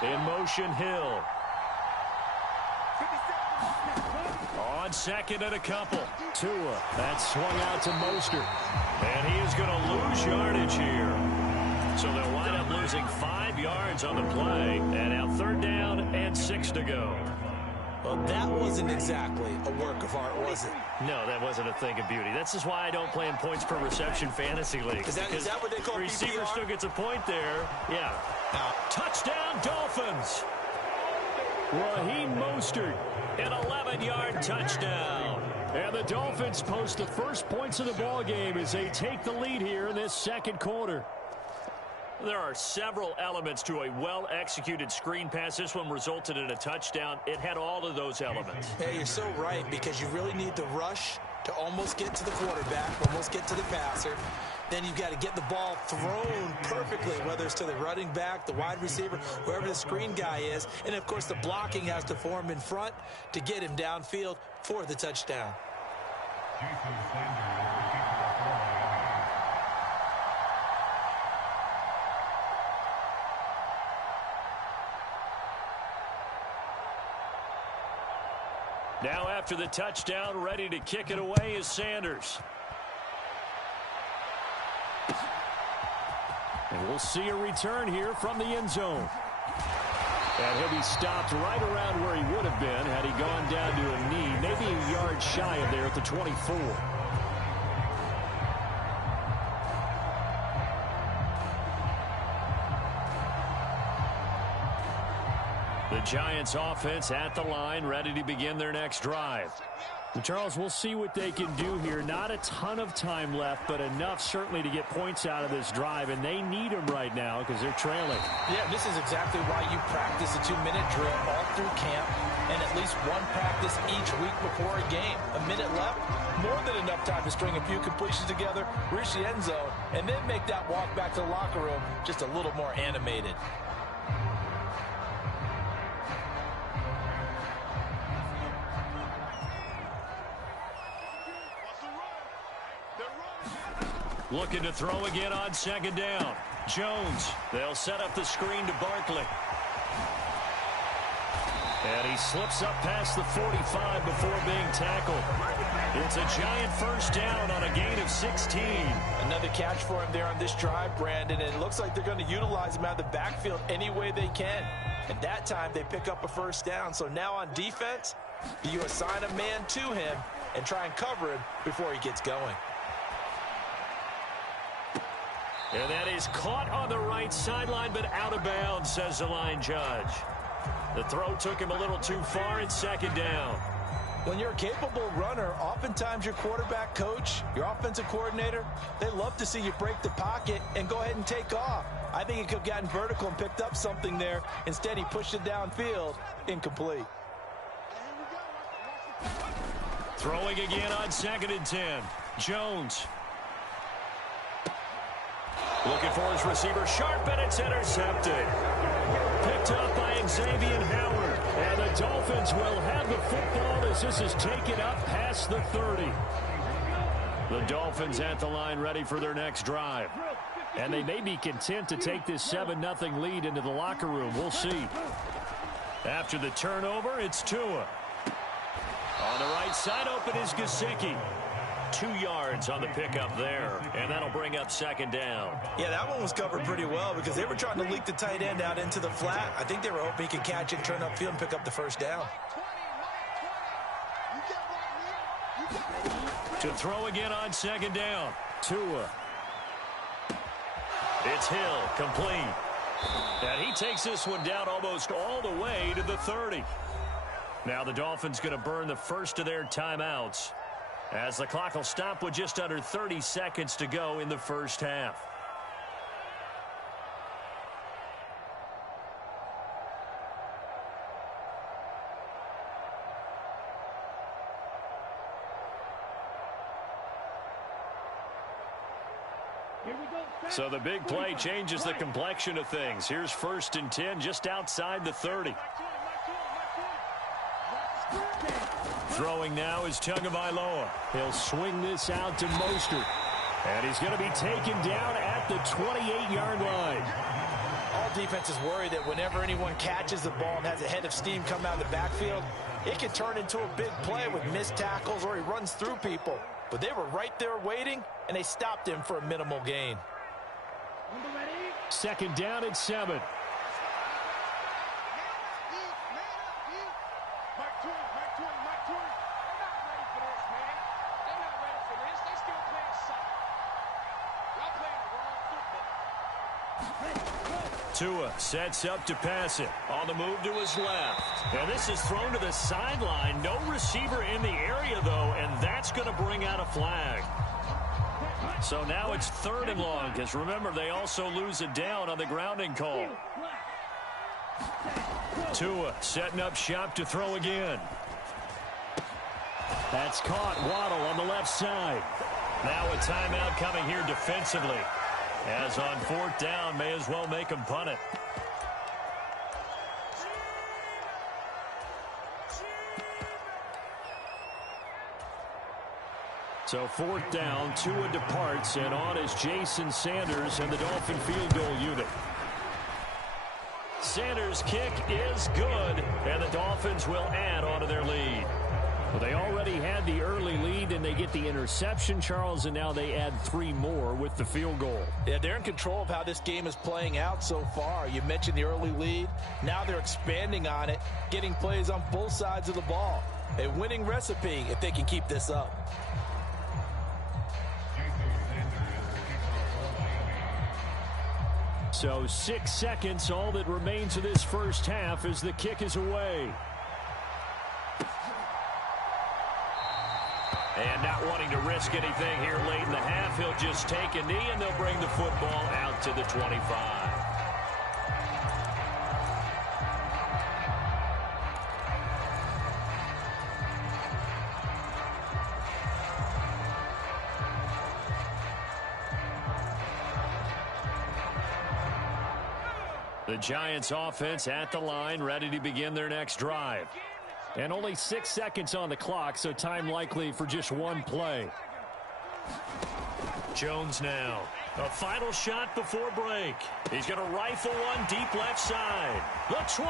In motion, Hill. On 2nd and a couple. Tua. That's swung out to Mostert. And he is going to lose yardage here. So they'll wind up losing 5 yards on the play. And now 3rd down and 6 to go. Well, that wasn't exactly a work of art, was it? No, that wasn't a thing of beauty. That's just why I don't play in points per reception fantasy league. Is that what they call receiver PPR? still gets a point there. Yeah. Touchdown, Dolphins. Raheem Mostert, an 11-yard touchdown. And the Dolphins post the first points of the ball game as they take the lead here in this 2nd quarter. There are several elements to a well-executed screen pass. This one resulted in a touchdown. It had all of those elements. Hey, you're so right, because you really need the rush to almost get to the quarterback, almost get to the passer. Then you've got to get the ball thrown perfectly, whether it's to the running back, the wide receiver, wherever the screen guy is. And, of course, the blocking has to form in front to get him downfield for the touchdown. Now after the touchdown, ready to kick it away is Sanders. We'll see a return here from the end zone. And he'll be stopped right around where he would have been had he gone down to a knee, maybe a yard shy of there at the 24. The Giants offense at the line, ready to begin their next drive. Charles, we'll see what they can do here. Not a ton of time left, but enough certainly to get points out of this drive, and they need them right now because they're trailing. Yeah, this is exactly why you practice a 2-minute drill all through camp and at least one practice each week before a game. A minute left, more than enough time to string a few completions together, reach the end zone, and then make that walk back to the locker room just a little more animated. Looking to throw again on second down. Jones. They'll set up the screen to Barkley. And he slips up past the 45 before being tackled. It's a Giant first down on a gain of 16. Another catch for him there on this drive, Brandon, and it looks like they're going to utilize him out of the backfield any way they can. And that time they pick up a first down. So now on defense, do you assign a man to him and try and cover him before he gets going? And that is caught on the right sideline, but out of bounds, says the line judge. The throw took him a little too far. It's second down. When you're a capable runner, oftentimes your quarterback coach, your offensive coordinator, they love to see you break the pocket and go ahead and take off. I think he could have gotten vertical and picked up something there. Instead, he pushed it downfield. Incomplete. Throwing again on 2nd and 10. Jones. Looking for his receiver, sharp, and it's intercepted. Picked up by Xavier Howard. And the Dolphins will have the football as this is taken up past the 30. The Dolphins at the line ready for their next drive. And they may be content to take this 7-0 lead into the locker room. We'll see. After the turnover, it's Tua. On the right side, open is Gesicki. 2 yards on the pickup there, and that'll bring up second down. Yeah, that one was covered pretty well because they were trying to leak the tight end out into the flat. I think they were hoping he could catch it, turn upfield, and pick up the first down. To throw again on second down. Tua. It's Hill, complete. And he takes this one down almost all the way to the 30. Now the Dolphins going to burn the first of their timeouts, as the clock will stop with just under 30 seconds to go in the first half. So the big play changes the complexion of things. Here's 1st and 10 just outside the 30. Throwing now is Tagovailoa. He'll swing this out to Mostert. And he's going to be taken down at the 28-yard line. All defenses worry that whenever anyone catches the ball and has a head of steam come out of the backfield, it can turn into a big play with missed tackles or he runs through people. But they were right there waiting, and they stopped him for a minimal gain. Second down at 7. Tua sets up to pass it. On the move to his left. And this is thrown to the sideline. No receiver in the area, though, and that's going to bring out a flag. So now it's 3rd and long, because remember, they also lose a down on the grounding call. Tua setting up shop to throw again. That's caught. Waddle on the left side. Now a timeout coming here defensively. As on 4th down, may as well make him punt it. So 4th down, Tua departs, and on is Jason Sanders and the Dolphin field goal unit. Sanders' kick is good, and the Dolphins will add on to their lead. Well, they already had the early lead, and they get the interception, Charles, and now they add 3 more with the field goal. Yeah, they're in control of how this game is playing out so far. You mentioned the early lead. Now they're expanding on it, getting plays on both sides of the ball. A winning recipe if they can keep this up. So 6 seconds, all that remains of this first half as the kick is away. And not wanting to risk anything here late in the half, he'll just take a knee, and they'll bring the football out to the 25. The Giants offense at the line, ready to begin their next drive. And only 6 seconds on the clock, so time likely for just one play. Jones now. A final shot before break. He's going to rifle one deep left side. The 20.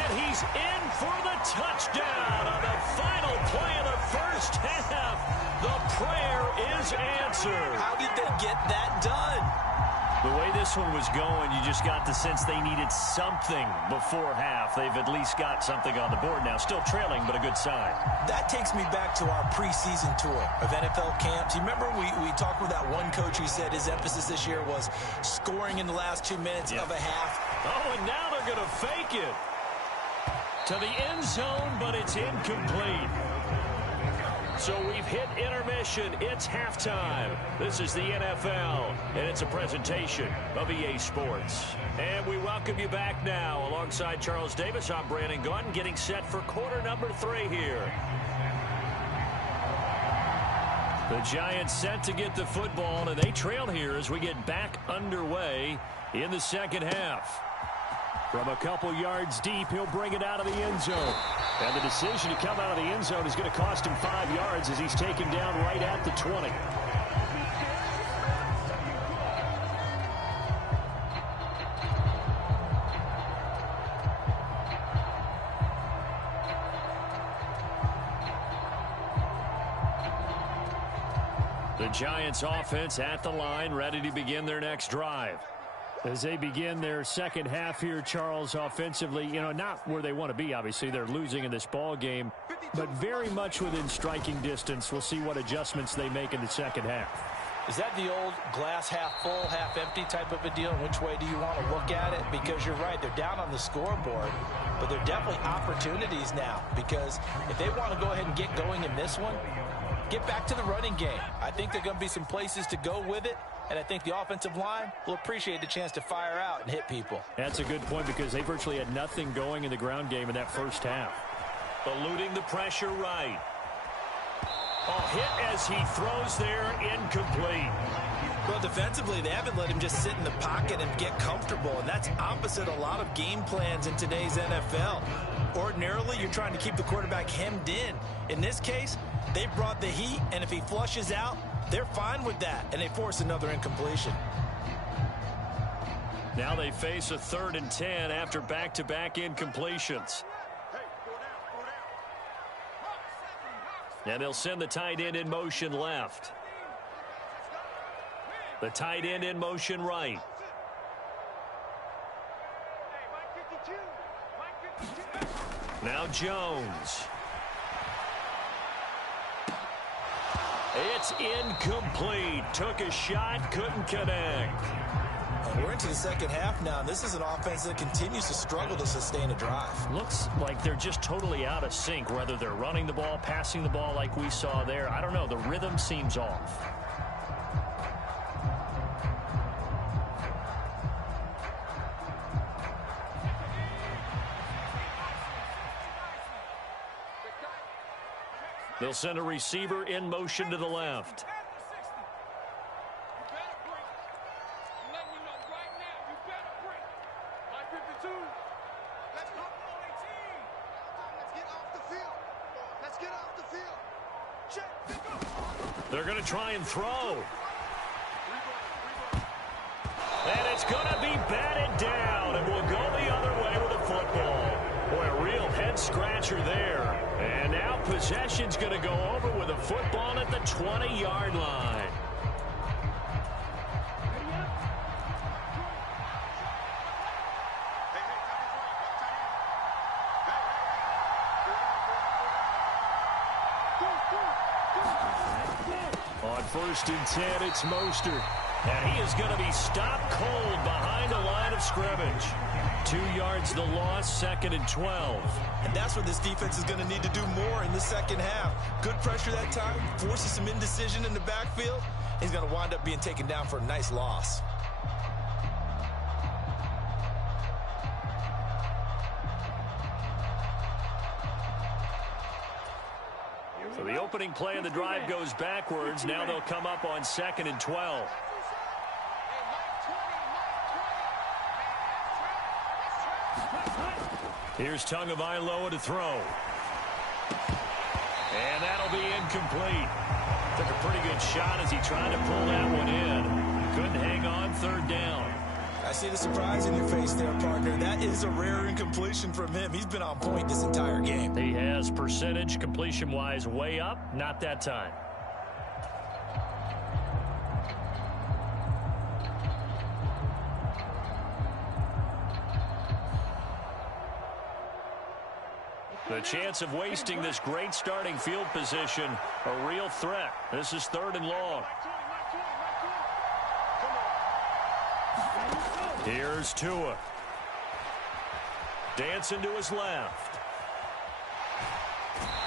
And he's in for the touchdown on the final play of the first half. The prayer is answered. How did they get that done? The way this one was going, you just got the sense they needed something before half. They've at least got something on the board now. Still trailing, but a good sign. That takes me back to our preseason tour of NFL camps. You remember we talked with that one coach who said his emphasis this year was scoring in the last 2 minutes of a half. Oh, and now they're going to fake it to the end zone, but it's incomplete. So we've hit intermission. It's halftime. This is the NFL, and it's a presentation of EA Sports. And we welcome you back now. Alongside Charles Davis, I'm Brandon Gaudin, getting set for quarter number 3 here. The Giants set to get the football, and they trail here as we get back underway in the second half. From a couple yards deep, he'll bring it out of the end zone. And the decision to come out of the end zone is going to cost him 5 yards as he's taken down right at the 20. The Giants offense at the line, ready to begin their next drive. As they begin their second half here, Charles, offensively, not where they want to be, obviously. They're losing in this ball game, but very much within striking distance. We'll see what adjustments they make in the second half. Is that the old glass half full, half empty type of a deal? Which way do you want to look at it? Because you're right, they're down on the scoreboard, but they're definitely opportunities now. Because if they want to go ahead and get going in this one, get back to the running game. I think there are going to be some places to go with it. And I think the offensive line will appreciate the chance to fire out and hit people. That's a good point because they virtually had nothing going in the ground game in that first half. Eluding the pressure right. A hit as he throws there, incomplete. Well, defensively, they haven't let him just sit in the pocket and get comfortable, and that's opposite a lot of game plans in today's NFL. Ordinarily, you're trying to keep the quarterback hemmed in. In this case, they brought the heat, and if he flushes out, they're fine with that, and they force another incompletion. Now they face a 3rd and 10 after back-to-back incompletions. And they'll send the tight end in motion left. The tight end in motion right. Now Jones. It's incomplete. Took a shot, couldn't connect. We're into the second half now, and this is an offense that continues to struggle to sustain a drive. Looks like they're just totally out of sync, whether they're running the ball, passing the ball like we saw there. I don't know. The rhythm seems off. They'll send a receiver in motion to the left. They're going to try and throw. And it's going to be batted down, and we'll go the other way with the football. Boy, a real head head-scratcher there. And now possession's going to go over with a football at the 20-yard line. On 1st and 10, it's Mostert. And he is going to be stopped cold behind the line of scrimmage. 2 yards the loss, 2nd and 12. And that's what this defense is going to need to do more in the second half. Good pressure that time, forces some indecision in the backfield. He's going to wind up being taken down for a nice loss. So the opening play of the drive goes backwards. Now they'll come up on 2nd and 12. Here's Tagovailoa to throw. And that'll be incomplete. Took a pretty good shot as he tried to pull that one in. Couldn't hang on, 3rd down. I see the surprise in your face there, partner. That is a rare incompletion from him. He's been on point this entire game. He has percentage completion-wise way up. Not that time. The chance of wasting this great starting field position, a real threat. This is 3rd and long. Here's Tua. Dancing to his left.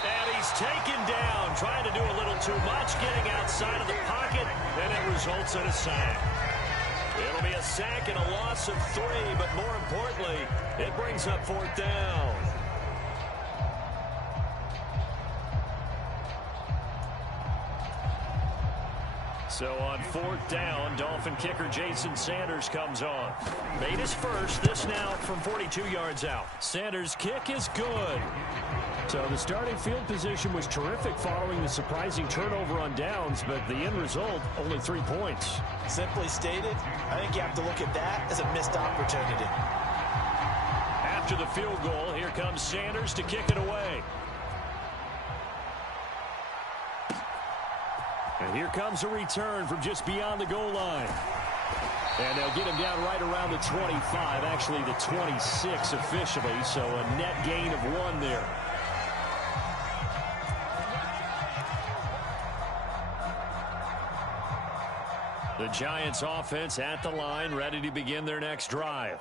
And he's taken down, trying to do a little too much, getting outside of the pocket, and it results in a sack. It'll be a sack and a loss of 3, but more importantly, it brings up 4th down. So on 4th down, Dolphin kicker Jason Sanders comes on. Made his first, this now from 42 yards out. Sanders' kick is good. So the starting field position was terrific following the surprising turnover on downs, but the end result, only 3 points. Simply stated, I think you have to look at that as a missed opportunity. After the field goal, here comes Sanders to kick it away. And here comes a return from just beyond the goal line. And they'll get him down right around the 25, actually the 26 officially, so a net gain of 1 there. The Giants offense at the line, ready to begin their next drive.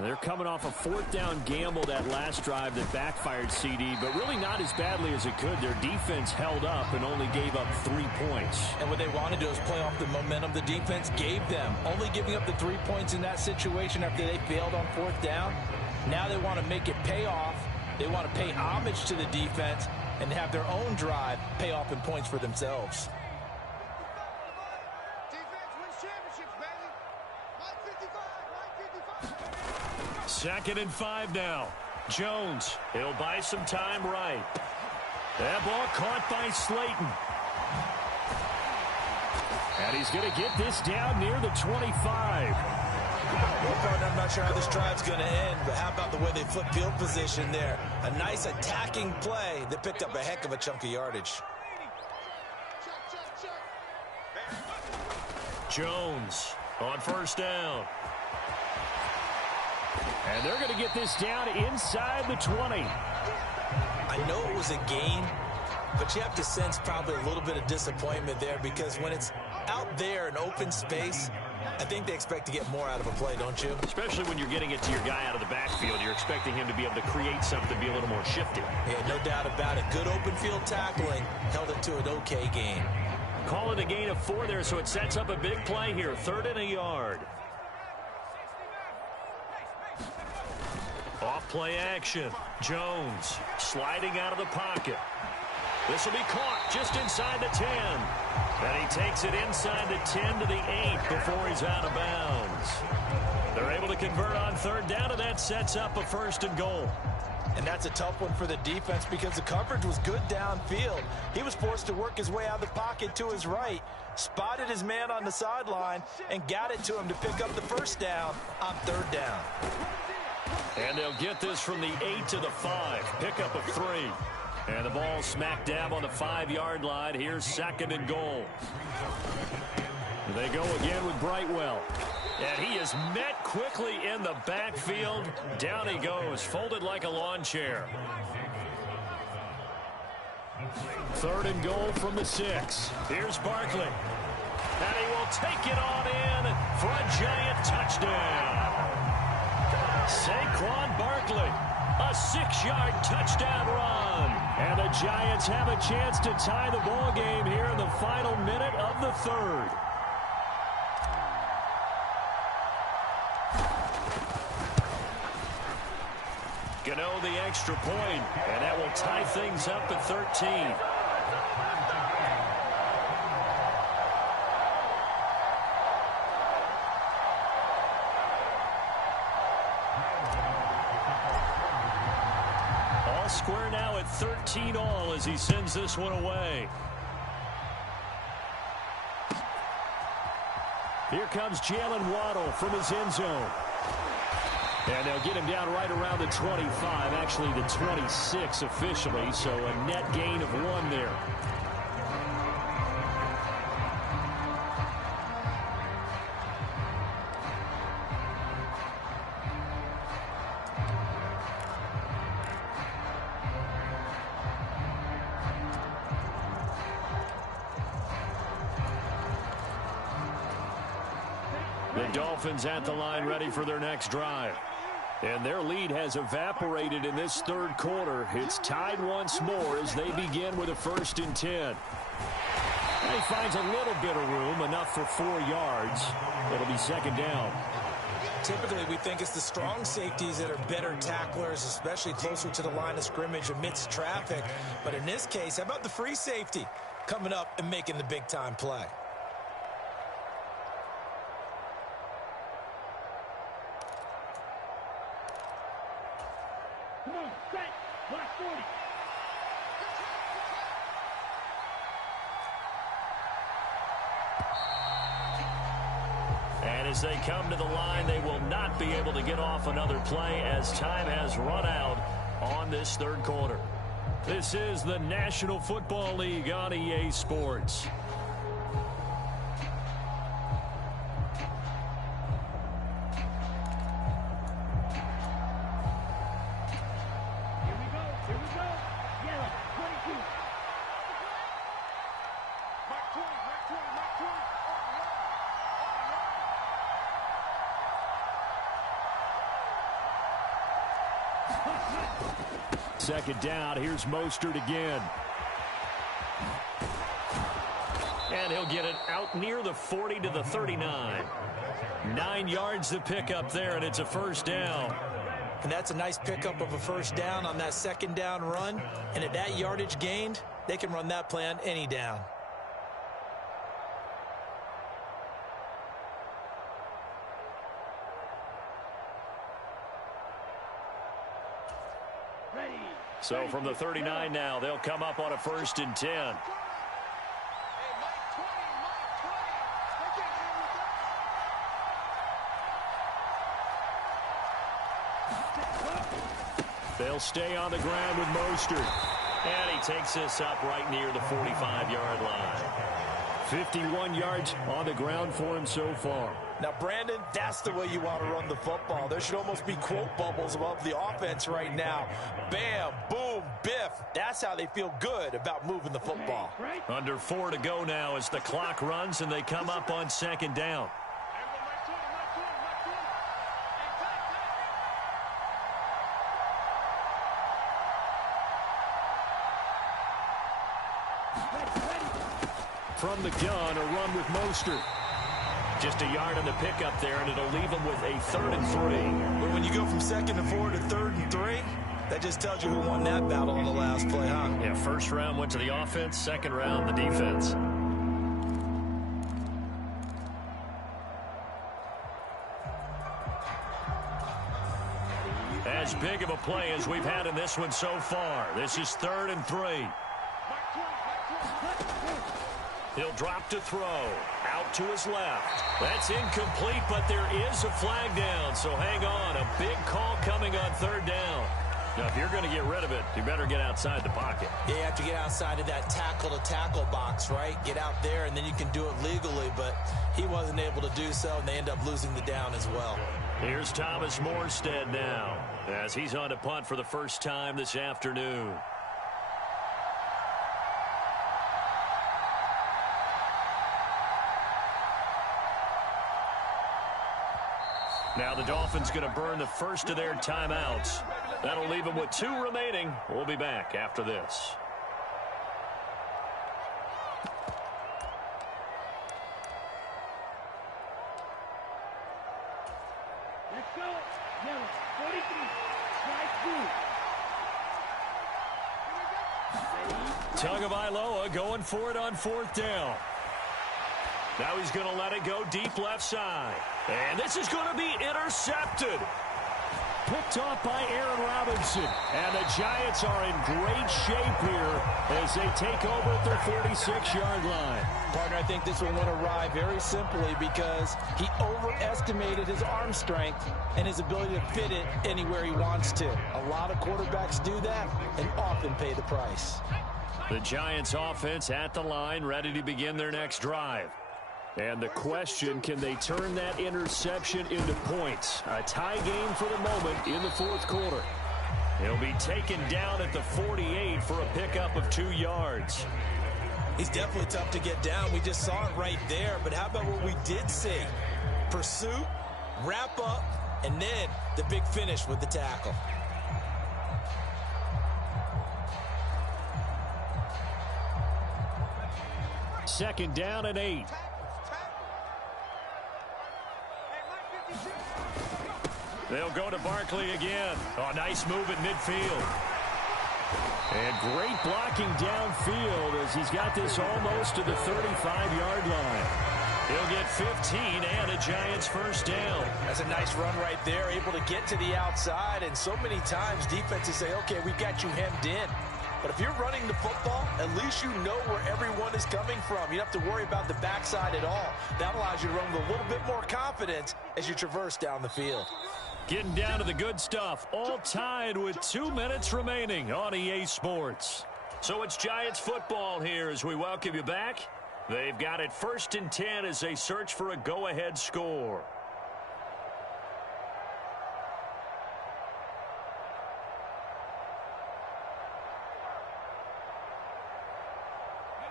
They're coming off a 4th down gamble that last drive that backfired CD, but really not as badly as it could. Their defense held up and only gave up 3 points. And what they want to do is play off the momentum the defense gave them. Only giving up the 3 points in that situation after they failed on 4th down. Now they want to make it pay off. They want to pay homage to the defense and have their own drive pay off in points for themselves. 2nd and 5 now. Jones, he'll buy some time right. That ball caught by Slayton. And he's going to get this down near the 25. Well, partner, I'm not sure how this drive's going to end, but how about the way they flip field position there? A nice attacking play that picked up a heck of a chunk of yardage. Jones on 1st down. And they're going to get this down inside the 20. I know it was a gain, but you have to sense probably a little bit of disappointment there because when it's out there in open space, I think they expect to get more out of a play, don't you? Especially when you're getting it to your guy out of the backfield. You're expecting him to be able to create something, be a little more shifty. Yeah, no doubt about it. Good open field tackling held it to an okay gain. Call it a gain of 4 there, so it sets up a big play here. 3rd and a yard. Off play action. Jones sliding out of the pocket. This will be caught just inside the 10. And he takes it inside the 10 to the 8 before he's out of bounds. They're able to convert on 3rd down, and that sets up a 1st and goal. And that's a tough one for the defense because the coverage was good downfield. He was forced to work his way out of the pocket to his right, spotted his man on the sideline, and got it to him to pick up the 1st down on 3rd down. And they'll get this from the 8 to the 5. Pickup of 3. And the ball smack dab on the 5-yard line. Here's 2nd and goal. They go again with Brightwell. And he is met quickly in the backfield. Down he goes, folded like a lawn chair. 3rd and goal from the 6. Here's Barkley. And he will take it on in for a Giant touchdown. Saquon Barkley, a 6-yard touchdown run. And the Giants have a chance to tie the ball game here in the final minute of the 3rd. Gano the extra point, and that will tie things up at 13. All square now at 13 all as he sends this one away. Here comes Jalen Waddle from his end zone. And they'll get him down right around the 25, actually the 26 officially, so a net gain of 1 there. The Dolphins at the line ready for their next drive. And their lead has evaporated in this 3rd quarter. It's tied once more as they begin with a 1st and 10. And he finds a little bit of room, enough for 4 yards. It'll be 2nd down. Typically, we think it's the strong safeties that are better tacklers, especially closer to the line of scrimmage amidst traffic. But in this case, how about the free safety coming up and making the big-time play? Come on, set, block 40. And as they come to the line, they will not be able to get off another play as time has run out on this 3rd quarter. This is the National Football League on EA Sports. Second down, here's Mostert again. And he'll get it out near the 40 to the 39. 9 yards to pick up there, and it's a 1st down. And that's a nice pickup of a 1st down on that 2nd down run. And at that yardage gained, they can run that play on any down. So from the 39 now, they'll come up on a 1st and 10. They'll stay on the ground with Mostert. And he takes this up right near the 45-yard line. 51 yards on the ground for him so far. Now, Brandon, that's the way you want to run the football. There should almost be quote bubbles above the offense right now. Bam, boom, biff. That's how they feel good about moving the football. Under 4 to go now as the clock runs and they come up on 2nd down. From the gun, a run with Mostert. Just a yard on the pickup there, and it'll leave him with a 3rd and 3. But when you go from 2nd and 4 to 3rd and 3, that just tells you who won that battle on the last play, huh? Yeah, 1st round went to the offense, 2nd round the defense. As big of a play as we've had in this one so far. This is 3rd and 3. He'll drop to throw. Out to his left. That's incomplete, but there is a flag down, so hang on. A big call coming on third down. Now, if you're going to get rid of it, you better get outside the pocket. Yeah, you have to get outside of that tackle-to-tackle box, right? Get out there, and then you can do it legally, but he wasn't able to do so, and they end up losing the down as well. Here's Thomas Morstead now, as he's on to punt for the first time this afternoon. Now the Dolphins going to burn the first of their timeouts. That'll leave them with 2 remaining. We'll be back after this. Let's go. Yellow, 43. Strike 2. Tagovailoa going for it on fourth down. Now he's going to let it go deep left side. And this is going to be intercepted. Picked off by Aaron Robinson. And the Giants are in great shape here as they take over at their 46-yard line. Partner, I think this one went awry very simply because he overestimated his arm strength and his ability to fit it anywhere he wants to. A lot of quarterbacks do that and often pay the price. The Giants offense at the line, ready to begin their next drive. And the question, can they turn that interception into points? A tie game for the moment in the fourth quarter. He'll be taken down at the 48 for a pickup of 2 yards. He's definitely tough to get down. We just saw it right there. But how about what we did see? Pursuit, wrap up, and then the big finish with the tackle. Second down and 8. They'll go to Barkley again. Oh, nice move at midfield. And great blocking downfield as he's got this almost to the 35-yard line. He'll get 15 and a Giants first down. That's a nice run right there, able to get to the outside. And so many times defenses say, okay, we've got you hemmed in. But if you're running the football, at least you know where everyone is coming from. You don't have to worry about the backside at all. That allows you to run with a little bit more confidence as you traverse down the field. Getting down to the good stuff, all tied with 2 minutes remaining on EA Sports. So it's Giants football here as we welcome you back. They've got it 1st and 10 as they search for a go-ahead score.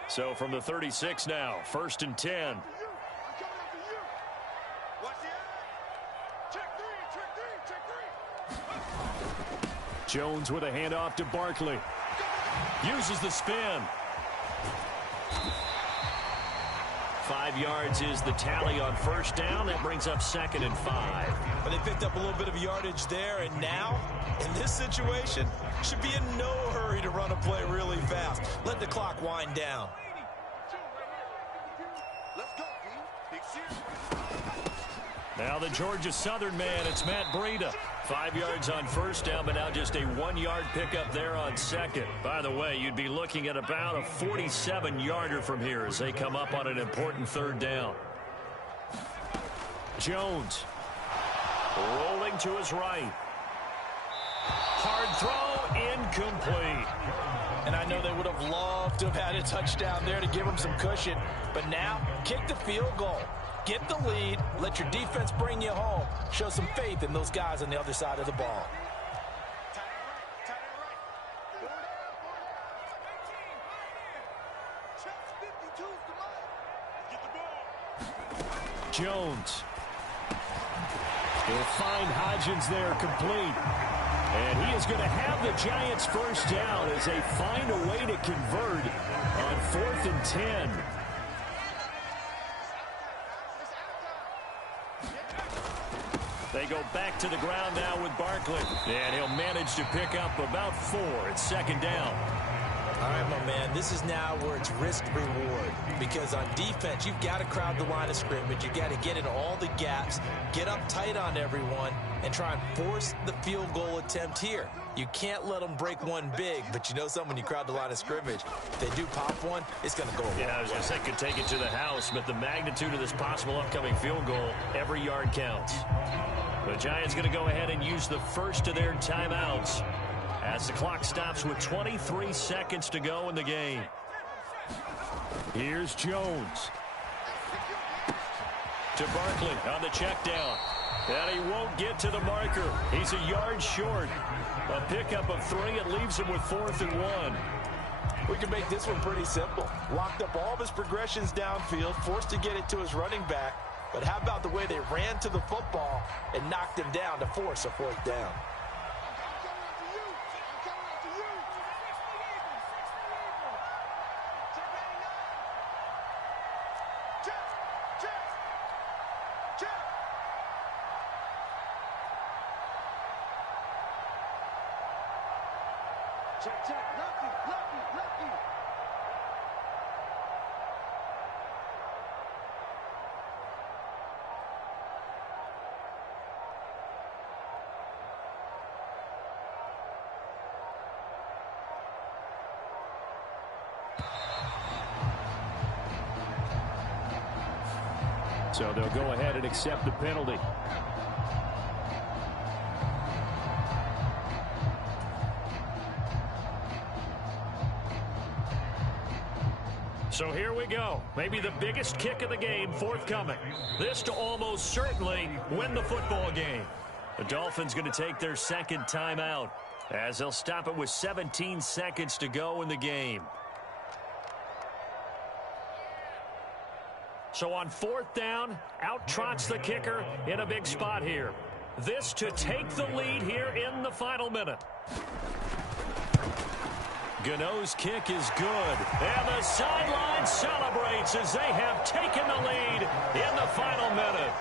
So from the 36 now, 1st and 10. Jones with a handoff to Barkley. Uses the spin. 5 yards is the tally on first down. That brings up 2nd and 5. But they picked up a little bit of yardage there, and now, in this situation, should be in no hurry to run a play really fast. Let the clock wind down. Now the Georgia Southern man, it's Matt Breida. 5 yards on first down, but now just a 1-yard pickup there on second. By the way, you'd be looking at about a 47-yarder from here as they come up on an important third down. Jones rolling to his right. Hard throw, incomplete. And I know they would have loved to have had a touchdown there to give them some cushion. But now, kick the field goal. Get the lead. Let your defense bring you home. Show some faith in those guys on the other side of the ball. Jones. He'll find Hodgins there complete. And he is going to have the Giants first down as they find a way to convert on 4th and 10. They go back to the ground now with Barkley. And he'll manage to pick up about 4. It's 2nd down. All right, my man, this is now where it's risk-reward. Because on defense, you've got to crowd the line of scrimmage. You've got to get in all the gaps, get up tight on everyone, and try and force the field goal attempt here. You can't let them break one big, but you know something, when you crowd the line of scrimmage, if they do pop one, it's going to go away. Yeah, I was going to say could take it to the house, but the magnitude of this possible upcoming field goal, every yard counts. The Giants going to go ahead and use the first of their timeouts as the clock stops with 23 seconds to go in the game. Here's Jones. To Barkley on the check down. And he won't get to the marker. He's a yard short. A pickup of 3. It leaves him with 4th and 1. We can make this one pretty simple. Locked up all of his progressions downfield, forced to get it to his running back. But how about the way they ran to the football and knocked him down to force a 4th down? So they'll go ahead and accept the penalty. So here we go. Maybe the biggest kick of the game forthcoming. This to almost certainly win the football game. The Dolphins going to take their second timeout as they'll stop it with 17 seconds to go in the game. So on 4th down, out trots the kicker in a big spot here. This to take the lead here in the final minute. Gano's kick is good. And the sideline celebrates as they have taken the lead in the final minute.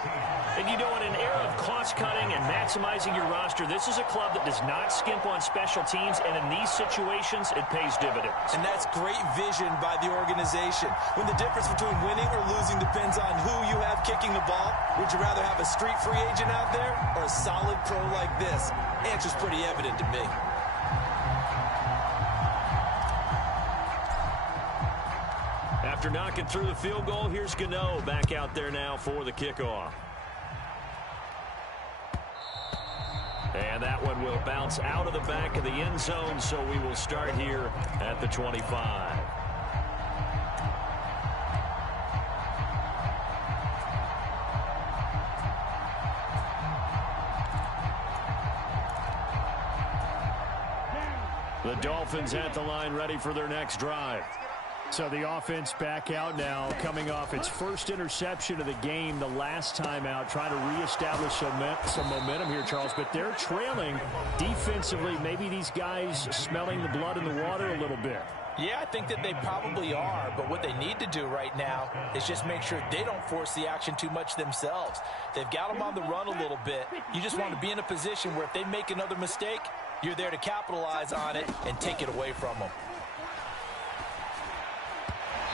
And you know, in an era of cost-cutting and maximizing your roster, this is a club that does not skimp on special teams, and in these situations, it pays dividends. And that's great vision by the organization. When the difference between winning or losing depends on who you have kicking the ball, would you rather have a street free agent out there or a solid pro like this? Answer's pretty evident to me. After knocking through the field goal, here's Gano back out there now for the kickoff. And that one will bounce out of the back of the end zone, so we will start here at the 25. The Dolphins at the line, ready for their next drive. So the offense back out now, coming off its first interception of the game the last time out, trying to reestablish some momentum here, Charles. But they're trailing defensively. Maybe these guys smelling the blood in the water a little bit. Yeah, I think that they probably are, but what they need to do right now is just make sure they don't force the action too much themselves. They've got them on the run a little bit. You just want to be in a position where if they make another mistake, you're there to capitalize on it and take it away from them.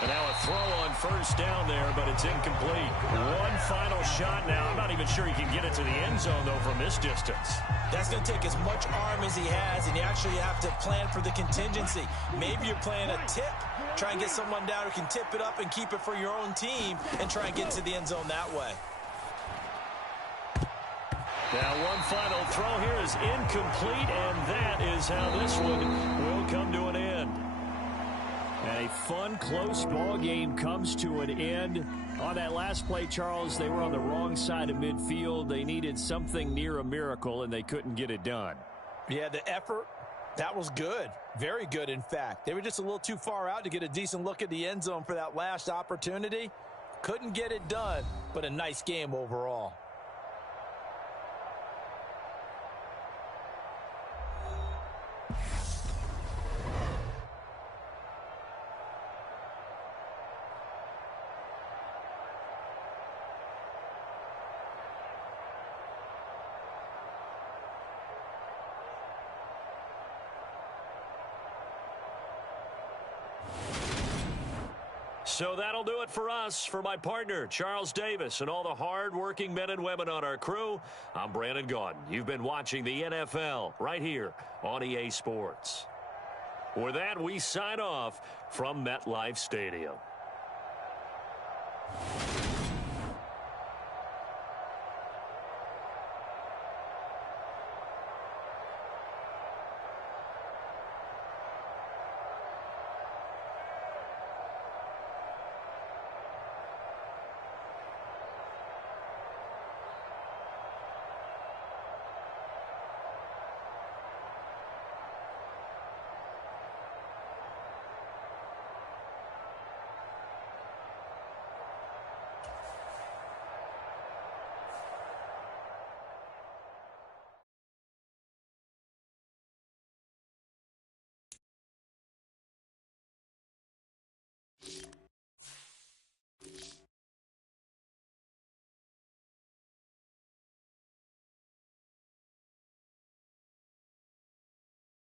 And now a throw on first down there, but it's incomplete. One final shot now. I'm not even sure he can get it to the end zone, though, from this distance. That's going to take as much arm as he has, and you actually have to plan for the contingency. Maybe you're playing a tip. Try and get someone down who can tip it up and keep it for your own team and try and get to the end zone that way. Now one final throw here is incomplete, and that is how this one will come to an end. And a fun, close ball game comes to an end. On that last play, Charles, they were on the wrong side of midfield. They needed something near a miracle, and they couldn't get it done. Yeah, the effort, that was good. Very good, in fact. They were just a little too far out to get a decent look at the end zone for that last opportunity. Couldn't get it done, but a nice game overall. So that'll do it for us. For my partner, Charles Davis, and all the hard-working men and women on our crew, I'm Brandon Gaudin. You've been watching the NFL right here on EA Sports. With that, we sign off from MetLife Stadium.